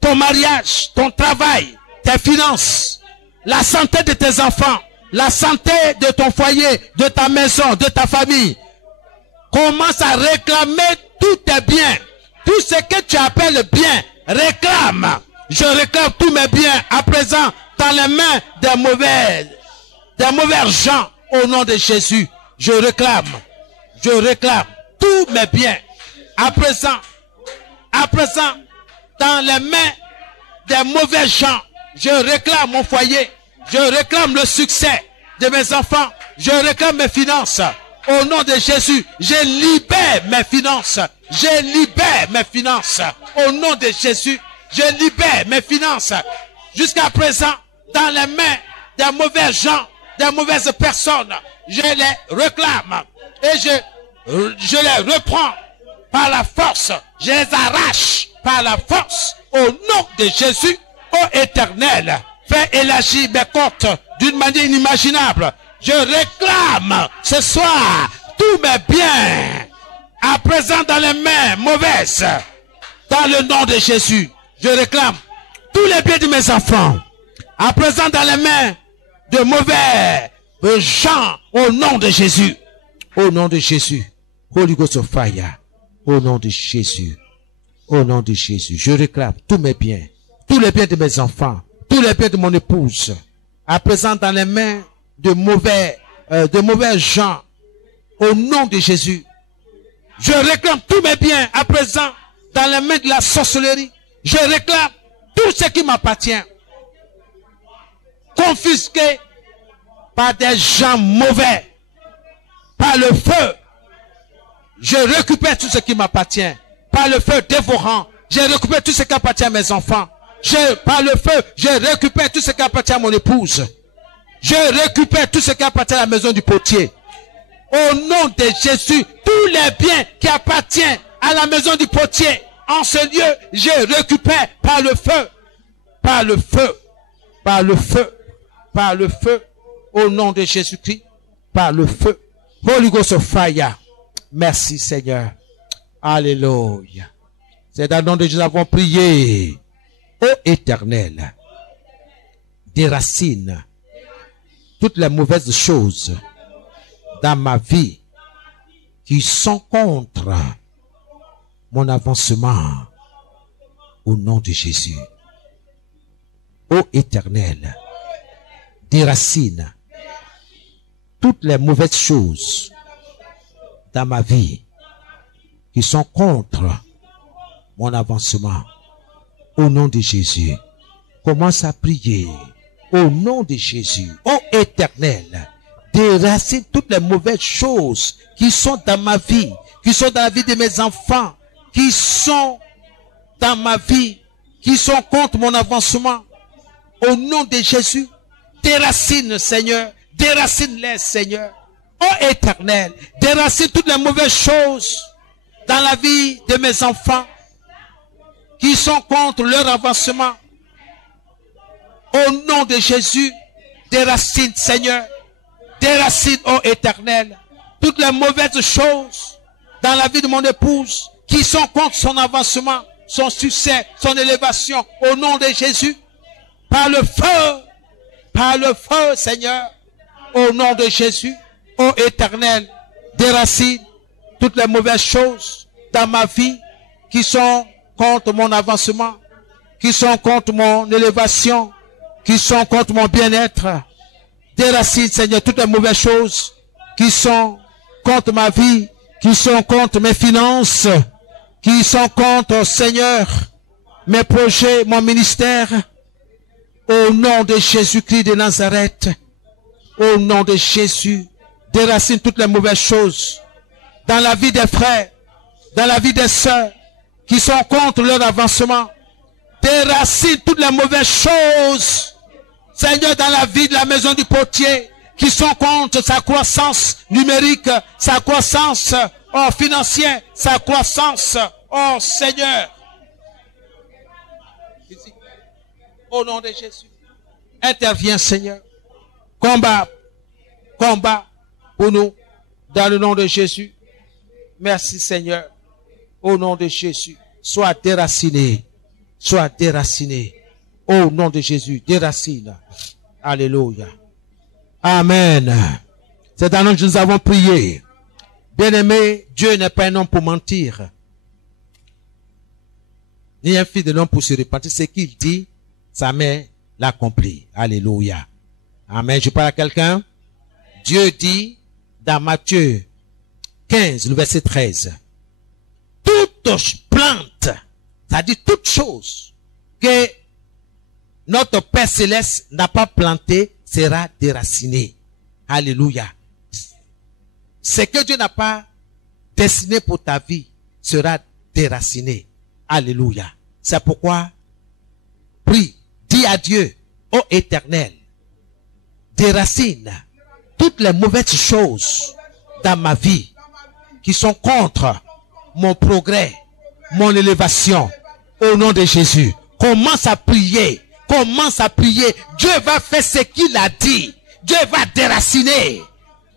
ton mariage, ton travail, tes finances, la santé de tes enfants, la santé de ton foyer, de ta maison, de ta famille. Commence à réclamer tous tes biens. Tout ce que tu appelles bien, réclame. Je réclame tous mes biens à présent dans les mains des mauvais gens. Au nom de Jésus, je réclame tous mes biens. À présent, dans les mains des mauvais gens, je réclame mon foyer. Je réclame le succès de mes enfants. Je réclame mes finances. Au nom de Jésus, je libère mes finances. Je libère mes finances. Au nom de Jésus, je libère mes finances. Jusqu'à présent, dans les mains des mauvais gens, des mauvaises personnes, je les réclame. Et je les reprends par la force. Je les arrache par la force. Au nom de Jésus, ô Éternel, fais élargir mes comptes d'une manière inimaginable. Je réclame ce soir tous mes biens à présent dans les mains mauvaises. Dans le nom de Jésus, je réclame tous les biens de mes enfants à présent dans les mains de mauvais gens au nom de Jésus. Au nom de Jésus. Holy Ghost of Fire. Au nom de Jésus. Au nom de Jésus. Je réclame tous mes biens. Tous les biens de mes enfants. Tous les biens de mon épouse. À présent dans les mains de mauvais gens. Au nom de Jésus. Je réclame tous mes biens à présent dans les mains de la sorcellerie. Je réclame tout ce qui m'appartient. Confisqué par des gens mauvais. Par le feu. Je récupère tout ce qui m'appartient. Par le feu dévorant. Je récupère tout ce qui appartient à mes enfants. Par le feu, je récupère tout ce qui appartient à mon épouse. Je récupère tout ce qui appartient à la maison du potier. Au nom de Jésus, tous les biens qui appartiennent à la maison du potier, en ce lieu, je récupère par le feu. Par le feu. Par le feu. Par le feu. Au nom de Jésus-Christ. Par le feu. Holy Ghost of Fire. Merci Seigneur. Alléluia. C'est dans le nom de Jésus que nous avons prié. Ô Éternel, déracine toutes les mauvaises choses dans ma vie qui sont contre mon avancement au nom de Jésus. Ô Éternel, déracine toutes les mauvaises choses dans ma vie qui sont contre mon avancement au nom de Jésus. Commence à prier au nom de Jésus. Ô Éternel, déracine toutes les mauvaises choses qui sont dans ma vie, qui sont dans la vie de mes enfants, qui sont dans ma vie, qui sont contre mon avancement. Au nom de Jésus, déracine Seigneur, déracine-les Seigneur. Ô Éternel, déracine toutes les mauvaises choses dans la vie de mes enfants qui sont contre leur avancement. Au nom de Jésus, déracine Seigneur, déracine ô Éternel toutes les mauvaises choses dans la vie de mon épouse qui sont contre son avancement, son succès, son élévation. Au nom de Jésus, par le feu Seigneur, au nom de Jésus, ô Éternel, déracine toutes les mauvaises choses dans ma vie qui sont contre mon avancement, qui sont contre mon élévation, qui sont contre mon bien-être. Déracine, Seigneur, toutes les mauvaises choses qui sont contre ma vie, qui sont contre mes finances, qui sont contre, Seigneur, mes projets, mon ministère. Au nom de Jésus-Christ de Nazareth, au nom de Jésus, déracine toutes les mauvaises choses dans la vie des frères, dans la vie des sœurs, qui sont contre leur avancement. Déracine toutes les mauvaises choses, Seigneur, dans la vie de la maison du potier, qui sont contre sa croissance numérique, sa croissance financière, sa croissance, oh Seigneur. Au nom de Jésus, interviens Seigneur. Combat pour nous, dans le nom de Jésus. Merci Seigneur. Au nom de Jésus, sois déraciné. Sois déraciné. Au nom de Jésus, déracine. Alléluia. Amen. C'est dans le nom que nous avons prié. Bien-aimé, Dieu n'est pas un homme pour mentir, ni un fils de l'homme pour se repentir. Ce qu'il dit, sa main l'accomplit. Alléluia. Amen. Je parle à quelqu'un. Dieu dit dans Matthieu 15, le verset 13, toute plante, c'est-à-dire toute chose que notre Père Céleste n'a pas planté sera déracinée. Alléluia. Ce que Dieu n'a pas destiné pour ta vie sera déraciné. Alléluia. C'est pourquoi, prie, dis à Dieu, ô Éternel, déracine toutes les mauvaises choses dans ma vie qui sont contre mon progrès, mon élévation, au nom de Jésus. Commence à prier. Commence à prier. Dieu va faire ce qu'il a dit. Dieu va déraciner.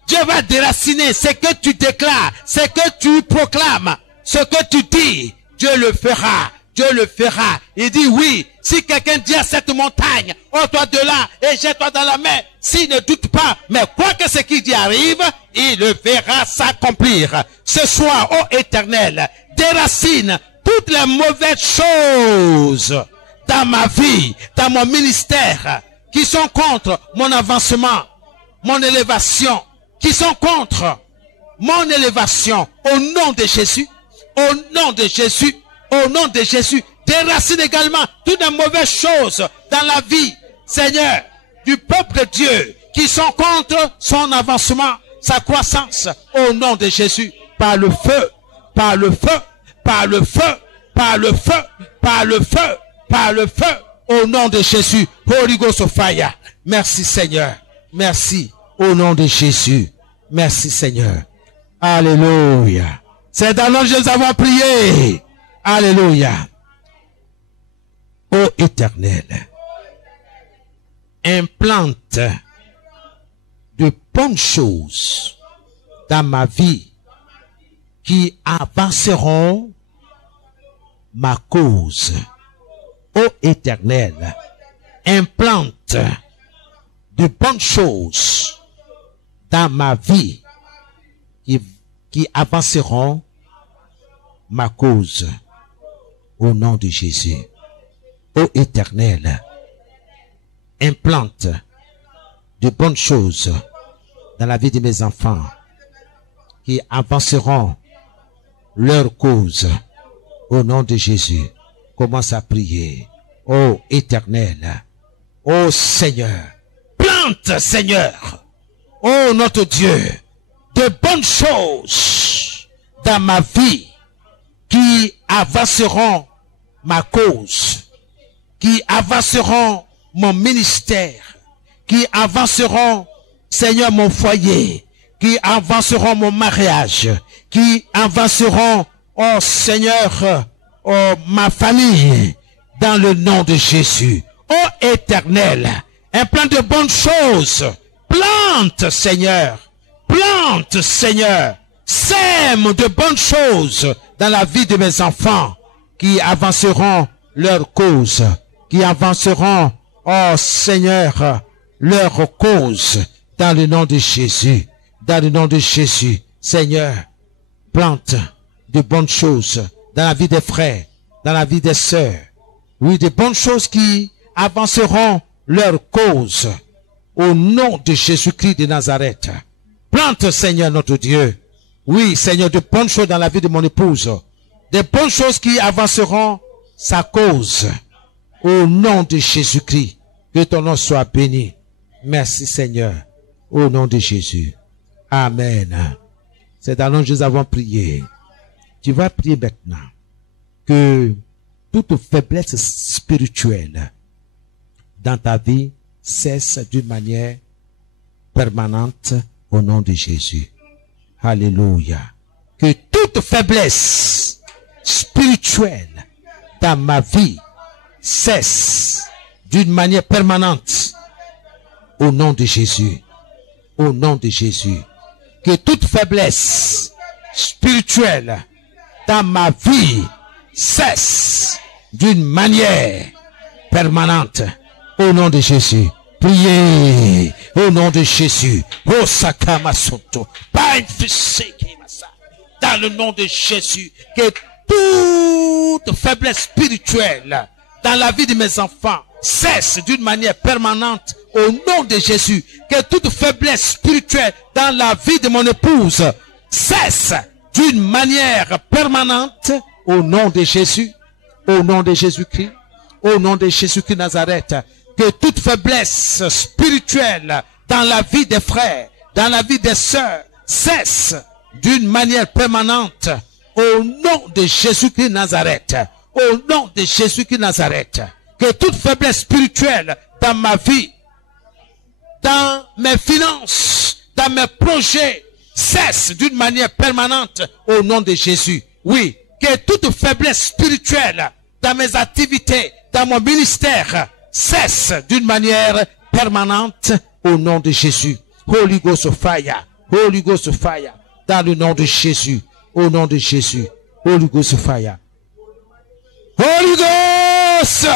Dieu va déraciner ce que tu déclares, ce que tu proclames, ce que tu dis. Dieu le fera. Dieu le fera. Il dit oui. Si quelqu'un dit à cette montagne, ôte-toi de là et jette-toi dans la mer, s'il ne doute pas, mais quoi que ce qui dit arrive, il le verra s'accomplir. Ce soir, ô Éternel, déracine toutes les mauvaises choses dans ma vie, dans mon ministère, qui sont contre mon avancement, mon élévation, qui sont contre mon élévation, au nom de Jésus, au nom de Jésus, au nom de Jésus. Déracine également toutes les mauvaises choses dans la vie, Seigneur, du peuple de Dieu, qui sont contre son avancement, sa croissance, au nom de Jésus, par le feu, par le feu, par le feu, par le feu, par le feu, par le feu, au nom de Jésus. Holy Ghost of fire. Merci Seigneur. Merci au nom de Jésus. Merci Seigneur. Alléluia. C'est dans le nom que nous avons prié. Alléluia. Ô Éternel, implante de bonnes choses dans ma vie qui avanceront ma cause. Ô Éternel, implante de bonnes choses dans ma vie qui avanceront ma cause. Au nom de Jésus. Ô Éternel, implante de bonnes choses dans la vie de mes enfants qui avanceront leur cause. Au nom de Jésus, commence à prier. Ô Éternel, ô Seigneur, plante Seigneur, ô notre Dieu, de bonnes choses dans ma vie qui avanceront ma cause, qui avanceront mon ministère, qui avanceront, Seigneur, mon foyer, qui avanceront mon mariage, qui avanceront, oh Seigneur, oh ma famille, dans le nom de Jésus. Oh Éternel, implante de bonnes choses, plante Seigneur, sème de bonnes choses dans la vie de mes enfants, qui avanceront leur cause, qui avanceront, oh Seigneur, leur cause, dans le nom de Jésus, dans le nom de Jésus. Seigneur, plante de bonnes choses dans la vie des frères, dans la vie des sœurs. Oui, de bonnes choses qui avanceront leur cause, au nom de Jésus-Christ de Nazareth. Plante, Seigneur, notre Dieu. Oui, Seigneur, de bonnes choses dans la vie de mon épouse. Des bonnes choses qui avanceront sa cause. Au nom de Jésus-Christ. Que ton nom soit béni. Merci, Seigneur. Au nom de Jésus. Amen. C'est dans le nom que nous avons prié. Tu vas prier maintenant que toute faiblesse spirituelle dans ta vie cesse d'une manière permanente au nom de Jésus. Alléluia. Que toute faiblesse spirituelle dans ma vie cesse d'une manière permanente au nom de Jésus. Au nom de Jésus. Que toute faiblesse spirituelle dans ma vie cesse d'une manière permanente au nom de Jésus. Priez au nom de Jésus. Oh Sakamasoto. Dans le nom de Jésus. Que toute faiblesse spirituelle dans la vie de mes enfants cesse d'une manière permanente au nom de Jésus. Que toute faiblesse spirituelle dans la vie de mon épouse cesse d'une manière permanente au nom de Jésus, au nom de Jésus-Christ, au nom de Jésus-Christ Nazareth. Que toute faiblesse spirituelle dans la vie des frères, dans la vie des sœurs, cesse d'une manière permanente au nom de Jésus-Christ Nazareth, au nom de Jésus-Christ Nazareth. Que toute faiblesse spirituelle dans ma vie, dans mes finances, dans mes projets, cesse d'une manière permanente au nom de Jésus. Oui, que toute faiblesse spirituelle dans mes activités, dans mon ministère, cesse d'une manière permanente au nom de Jésus. Holy Ghost fire, Holy Ghost fire, dans le nom de Jésus, au nom de Jésus, Holy Ghost fire. Holy Ghost,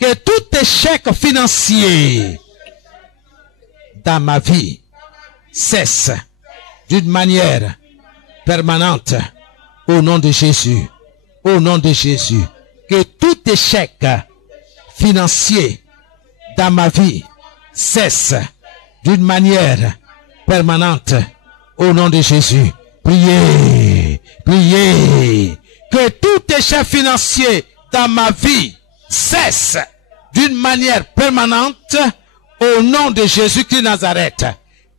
que tout échec financier dans ma vie cesse d'une manière permanente au nom de Jésus, au nom de Jésus. Que tout échec financier dans ma vie cesse d'une manière permanente au nom de Jésus. Priez, priez. Que tout échec financier dans ma vie cesse d'une manière permanente au nom de Jésus-Christ Nazareth.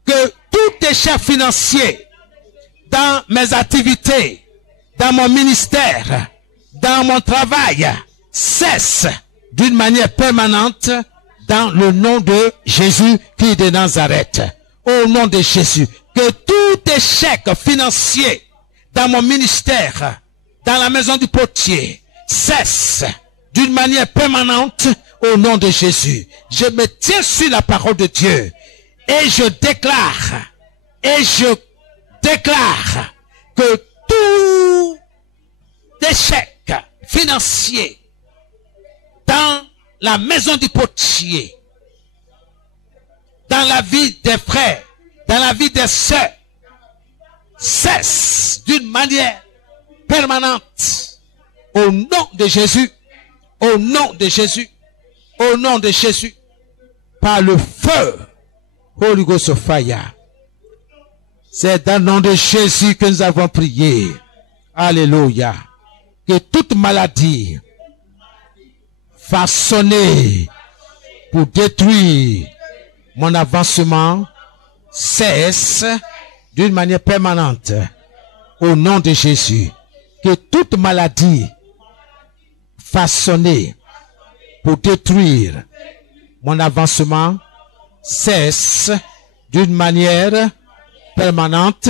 Que tout échec financier dans mes activités, dans mon ministère, dans mon travail, cesse d'une manière permanente dans le nom de Jésus-Christ de Nazareth. Au nom de Jésus. Que tout échec financier dans mon ministère, dans la maison du potier, cesse d'une manière permanente au nom de Jésus. Je me tiens sur la parole de Dieu et je déclare que tout échec financier dans la maison du potier, dans la vie des frères, dans la vie des sœurs, cesse d'une manière permanente au nom de Jésus, au nom de Jésus, au nom de Jésus, par le feu, Holy Ghost fire. C'est dans le nom de Jésus que nous avons prié. Alléluia. Que toute maladie façonnée pour détruire mon avancement cesse d'une manière permanente au nom de Jésus. Que toute maladie façonnée pour détruire mon avancement cesse d'une manière permanente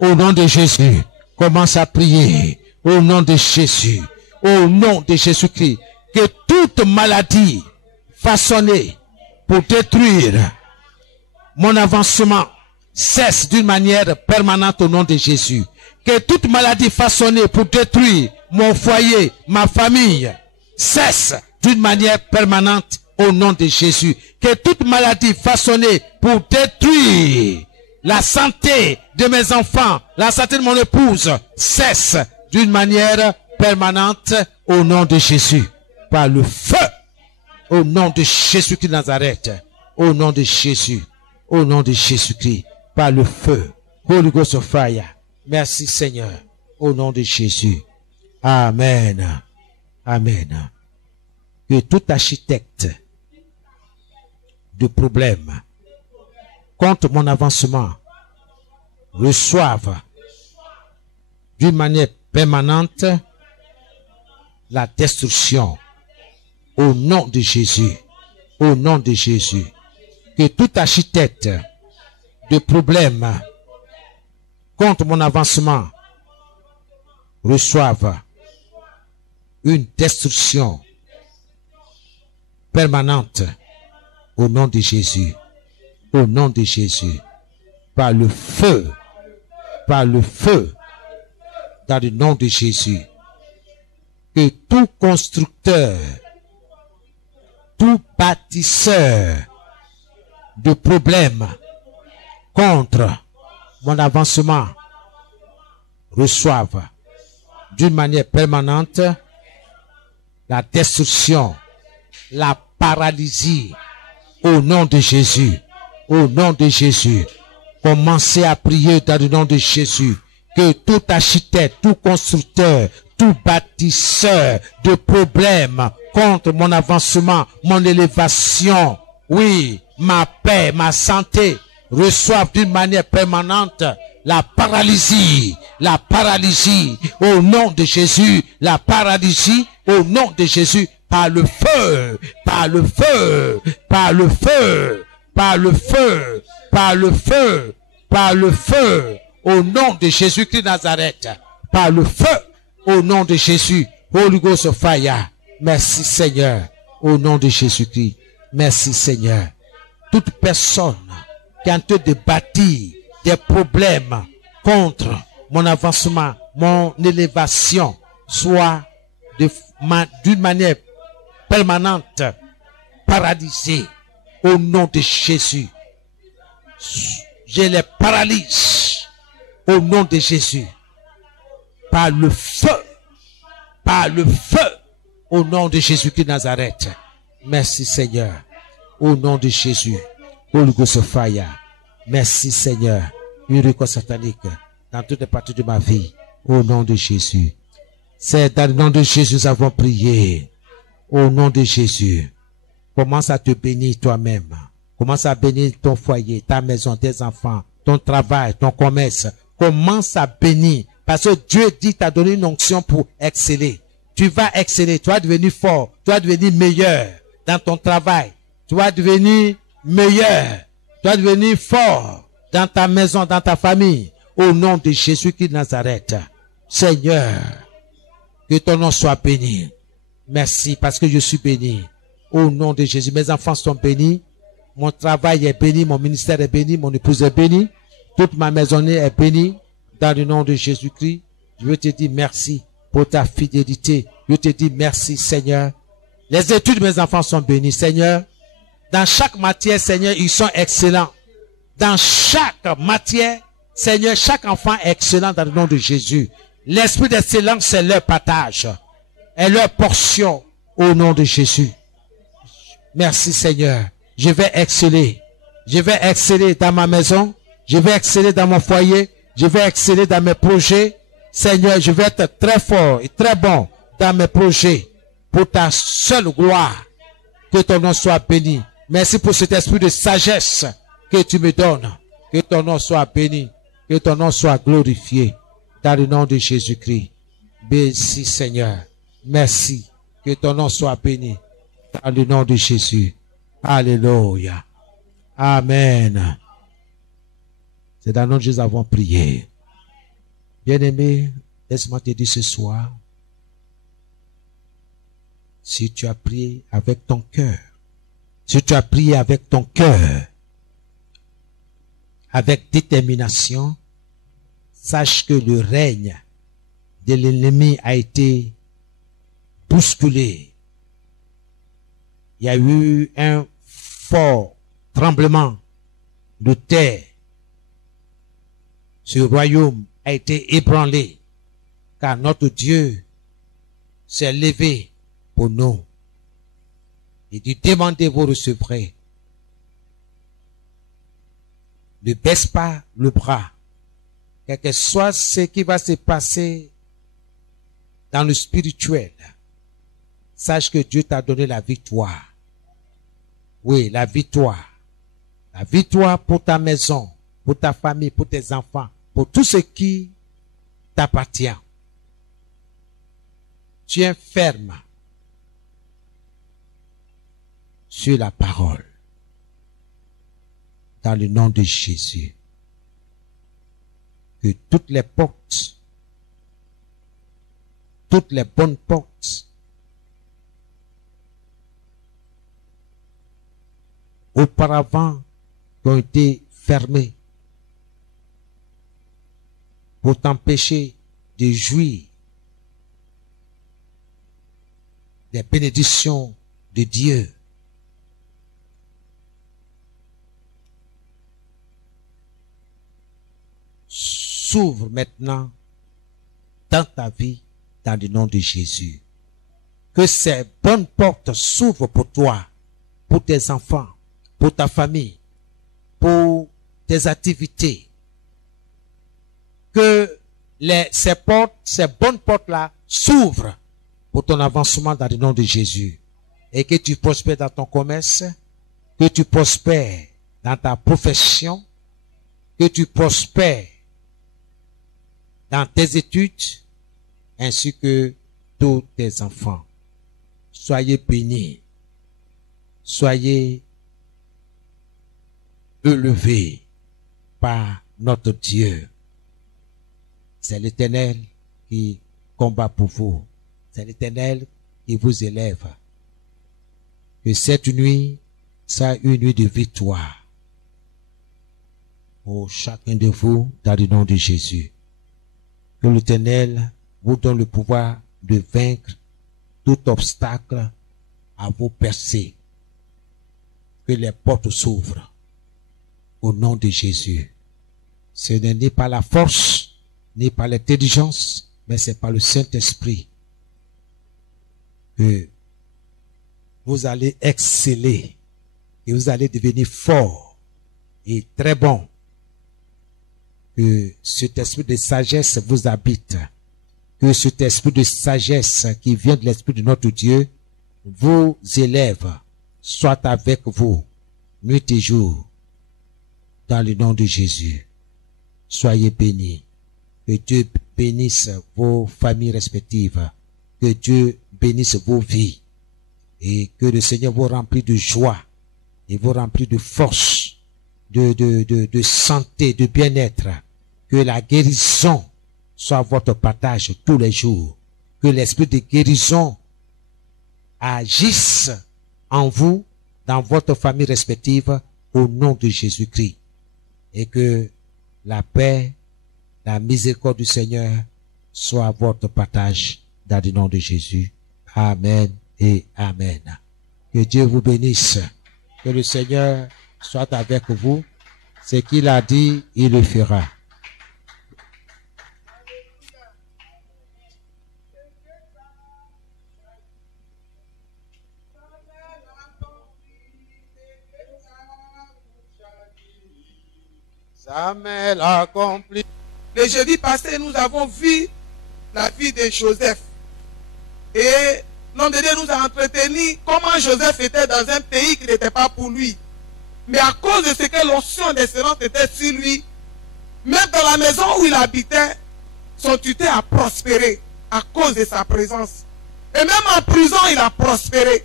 au nom de Jésus. Commence à prier au nom de Jésus, au nom de Jésus-Christ. Que toute maladie façonnée pour détruire mon avancement cesse d'une manière permanente au nom de Jésus. Que toute maladie façonnée pour détruire mon foyer, ma famille, cesse d'une manière permanente au nom de Jésus. Que toute maladie façonnée pour détruire la santé de mes enfants, la santé de mon épouse, cesse d'une manière permanente au nom de Jésus. Par le feu, au nom de Jésus-Christ de Nazareth, au nom de Jésus, au nom de Jésus-Christ, par le feu. Holy Ghost of fire. Merci Seigneur, au nom de Jésus. Amen. Amen. Que tout architecte de problèmes contre mon avancement reçoive d'une manière permanente la destruction au nom de Jésus. Au nom de Jésus. Que tout architecte de problèmes contre mon avancement reçoive une destruction permanente au nom de Jésus. Au nom de Jésus. Par le feu. Par le feu. Dans le nom de Jésus. Que tout constructeur, tout bâtisseur de problèmes contre mon avancement reçoive d'une manière permanente la destruction, la paralysie Au nom de Jésus. Au nom de Jésus. Commencez à prier dans le nom de Jésus. Que tout architecte, tout constructeur, tout bâtisseur de problèmes contre mon avancement, mon élévation, oui, ma paix, ma santé, reçoivent d'une manière permanente la paralysie, au nom de Jésus, la paralysie, au nom de Jésus, par le feu, par le feu, par le feu, par le feu, par le feu, par le feu, au nom de Jésus-Christ de Nazareth, par le feu, au nom de Jésus, Holy Ghost of Fire. Merci Seigneur, au nom de Jésus-Christ. Merci Seigneur. Toute personne qui est en train de bâtir des problèmes contre mon avancement, mon élévation, soit d'une manière permanente, paralysée, au nom de Jésus. Je les paralyse, au nom de Jésus. Par le feu, au nom de Jésus-Christ de Nazareth. Merci Seigneur, au nom de Jésus. Holy Ghost of Fire. Merci Seigneur. Une récolte satanique dans toutes les parties de ma vie, au nom de Jésus. C'est dans le nom de Jésus nous avons prié. Au nom de Jésus. Commence à te bénir toi-même. Commence à bénir ton foyer, ta maison, tes enfants, ton travail, ton commerce. Commence à bénir. Parce que Dieu dit, t'a donné une onction pour exceller. Tu vas exceller, tu vas devenir fort, tu vas devenir meilleur dans ton travail. Tu vas devenir meilleur, tu vas devenir fort dans ta maison, dans ta famille. Au nom de Jésus-Christ de Nazareth. Seigneur, que ton nom soit béni. Merci parce que je suis béni. Au nom de Jésus, mes enfants sont bénis. Mon travail est béni, mon ministère est béni, mon épouse est bénie. Toute ma maisonnée est bénie. Dans le nom de Jésus-Christ, je veux te dire merci pour ta fidélité. Je te dis merci, Seigneur. Les études de mes enfants sont bénies, Seigneur. Dans chaque matière, Seigneur, ils sont excellents. Dans chaque matière, Seigneur, chaque enfant est excellent dans le nom de Jésus. L'esprit d'excellence, c'est leur partage et leur portion au nom de Jésus. Merci, Seigneur. Je vais exceller. Je vais exceller dans ma maison. Je vais exceller dans mon foyer. Je vais exceller dans mes projets. Seigneur, je vais être très fort et très bon dans mes projets. Pour ta seule gloire. Que ton nom soit béni. Merci pour cet esprit de sagesse que tu me donnes. Que ton nom soit béni. Que ton nom soit glorifié. Dans le nom de Jésus-Christ. Merci Seigneur. Merci. Que ton nom soit béni. Dans le nom de Jésus. Alléluia. Amen. C'est dans le nom de Jésus que nous avons prié. Bien-aimé, laisse-moi te dire ce soir, si tu as prié avec ton cœur, si tu as prié avec ton cœur, avec détermination, sache que le règne de l'ennemi a été bousculé. Il y a eu un fort tremblement de terre. Ce royaume a été ébranlé, car notre Dieu s'est levé pour nous. Il dit, demandez, vous recevrez. Ne baisse pas le bras. Quel que soit ce qui va se passer dans le spirituel, sache que Dieu t'a donné la victoire. Oui, la victoire. La victoire pour ta maison, pour ta famille, pour tes enfants, pour tout ce qui t'appartient. Tu es ferme sur la parole. Dans le nom de Jésus. Que toutes les portes, toutes les bonnes portes, auparavant qui ont été fermées pour t'empêcher de jouir des bénédictions de Dieu. S'ouvre maintenant dans ta vie dans le nom de Jésus. Que ces bonnes portes s'ouvrent pour toi, pour tes enfants, pour ta famille, pour tes activités. Que ces bonnes portes-là s'ouvrent pour ton avancement dans le nom de Jésus. Et que tu prospères dans ton commerce, que tu prospères dans ta profession, que tu prospères dans tes études, ainsi que tous tes enfants. Soyez bénis, soyez élevés par notre Dieu. C'est l'Éternel qui combat pour vous. C'est l'Éternel qui vous élève. Que cette nuit soit une nuit de victoire pour chacun de vous dans le nom de Jésus. Que l'Éternel vous donne le pouvoir de vaincre tout obstacle à vos percées. Que les portes s'ouvrent au nom de Jésus. Ce n'est ni par la force, ni par l'intelligence, mais c'est par le Saint-Esprit que vous allez exceller et vous allez devenir fort et très bon. Que cet esprit de sagesse vous habite. Que cet esprit de sagesse qui vient de l'esprit de notre Dieu vous élève, soit avec vous, nuit et jour, dans le nom de Jésus. Soyez bénis. Que Dieu bénisse vos familles respectives. Que Dieu bénisse vos vies. Et que le Seigneur vous remplisse de joie et vous remplisse de force, de santé, de bien-être. Que la guérison soit votre partage tous les jours. Que l'esprit de guérison agisse en vous, dans votre famille respective, au nom de Jésus-Christ. Et que la paix, la miséricorde du Seigneur soit votre partage dans le nom de Jésus. Amen et Amen. Que Dieu vous bénisse. Que le Seigneur soit avec vous. Ce qu'il a dit, il le fera. Samuel accompli. Le jeudi passé, nous avons vu la vie de Joseph. Et l'homme de Dieu nous a entretenu comment Joseph était dans un pays qui n'était pas pour lui. Mais à cause de ce que l'onction d'excellence était sur lui, même dans la maison où il habitait, son tuteur a prospéré à cause de sa présence. Et même en prison, il a prospéré.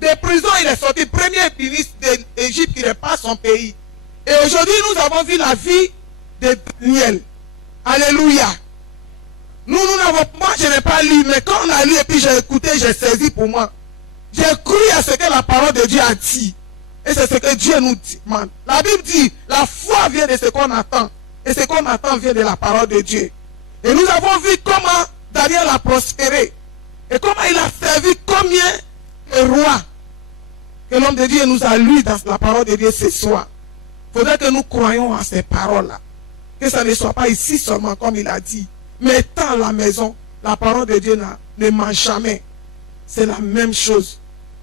De prison, il est sorti premier ministre d'Égypte qui n'est pas son pays. Et aujourd'hui, nous avons vu la vie de Daniel. Alléluia. Moi, je n'ai pas lu, mais quand on a lu et puis j'ai écouté, j'ai saisi pour moi. J'ai cru à ce que la parole de Dieu a dit. Et c'est ce que Dieu nous demande. La Bible dit, la foi vient de ce qu'on attend. Et ce qu'on attend vient de la parole de Dieu. Et nous avons vu comment Daniel a prospéré. Et comment il a servi combien de rois que l'homme de Dieu nous a lu dans la parole de Dieu ce soir. Il faudrait que nous croyions à ces paroles-là. Que ça ne soit pas ici seulement comme il a dit. Mais tant à la maison, la parole de Dieu ne ment jamais. C'est la même chose.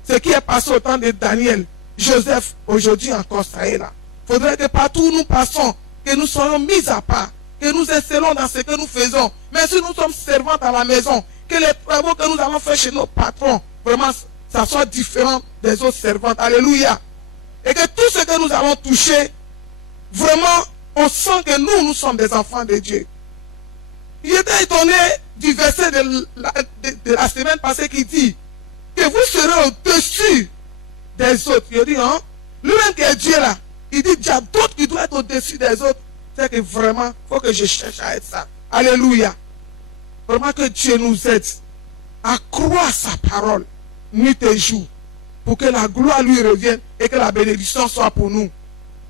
Ce qui est passé au temps de Daniel, Joseph, aujourd'hui encore, ça est là. Il faudrait que partout où nous passons, que nous soyons mis à part, que nous excellons dans ce que nous faisons. Mais si nous sommes servantes à la maison, que les travaux que nous allons faire chez nos patrons, vraiment, ça soit différent des autres servantes. Alléluia. Et que tout ce que nous allons toucher, vraiment, on sent que nous sommes des enfants de Dieu. J'étais étonné du verset de la semaine passée qui dit que vous serez au-dessus des autres. Il dit, hein, lui-même qui est Dieu là, il dit, il y a d'autres qui doivent être au-dessus des autres. C'est que vraiment, il faut que je cherche à être ça. Alléluia. Vraiment que Dieu nous aide à croire sa parole, nuit et jour, pour que la gloire lui revienne et que la bénédiction soit pour nous.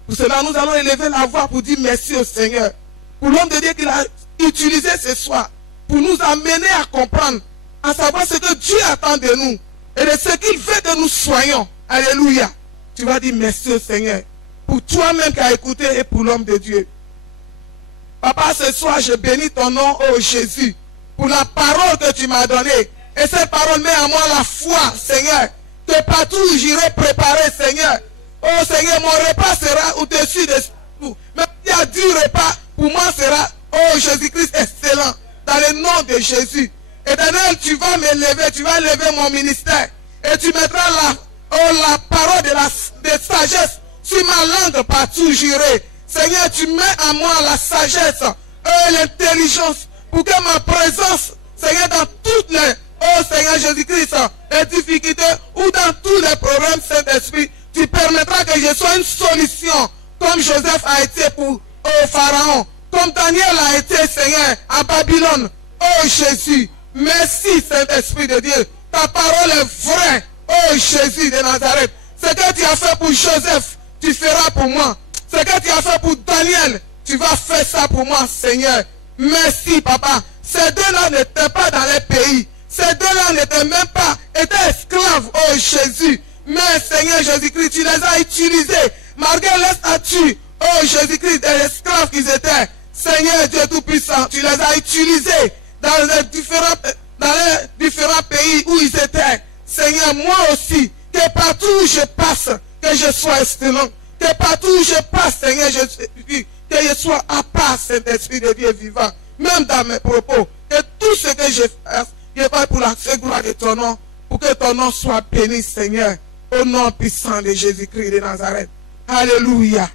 Pour cela, nous allons élever la voix pour dire merci au Seigneur. Pour l'homme de Dieu qu'il a utilisé ce soir, pour nous amener à comprendre, à savoir ce que Dieu attend de nous, et de ce qu'il veut que nous soyons. Alléluia. Tu vas dire merci au Seigneur. Pour toi-même qui as écouté et pour l'homme de Dieu. Papa, ce soir, je bénis ton nom, oh Jésus, pour la parole que tu m'as donnée. Et cette parole met en moi la foi, Seigneur, que partout où j'irai préparer, Seigneur, Oh Seigneur, mon repas sera au-dessus de tout. Même si il y a du repas, pour moi sera, oh Jésus-Christ, excellent. Dans le nom de Jésus. Éternel, tu vas me lever, tu vas lever mon ministère. Et tu mettras la parole de sagesse sur ma langue partout juré. Seigneur, tu mets en moi la sagesse et l'intelligence pour que ma présence, Seigneur, dans toutes les, oh Seigneur Jésus-Christ, les difficultés ou dans tous les problèmes, Saint-Esprit, tu permettras que je sois une solution, comme Joseph a été pour Pharaon, comme Daniel a été, Seigneur, à Babylone. Oh Jésus, merci Saint-Esprit de Dieu. Ta parole est vraie. Oh Jésus de Nazareth. Ce que tu as fait pour Joseph, tu feras pour moi. Ce que tu as fait pour Daniel, tu vas faire ça pour moi, Seigneur. Merci, Papa. Ces deux-là n'étaient pas dans les pays. Ces deux-là n'étaient même pas, étaient esclaves, oh Jésus. Mais Seigneur Jésus-Christ, tu les as utilisés. Malgré les statuts, oh Jésus-Christ, des esclaves qu'ils étaient. Seigneur Dieu Tout-Puissant, tu les as utilisés dans les différents pays où ils étaient. Seigneur, moi aussi, que partout où je passe, que je sois excellent. Que partout où je passe, Seigneur, que je sois à part, Saint-Esprit de Dieu vivant. Même dans mes propos, que tout ce que je fais pour la gloire de ton nom, pour que ton nom soit béni, Seigneur, au nom puissant de Jésus-Christ de Nazareth. Alléluia.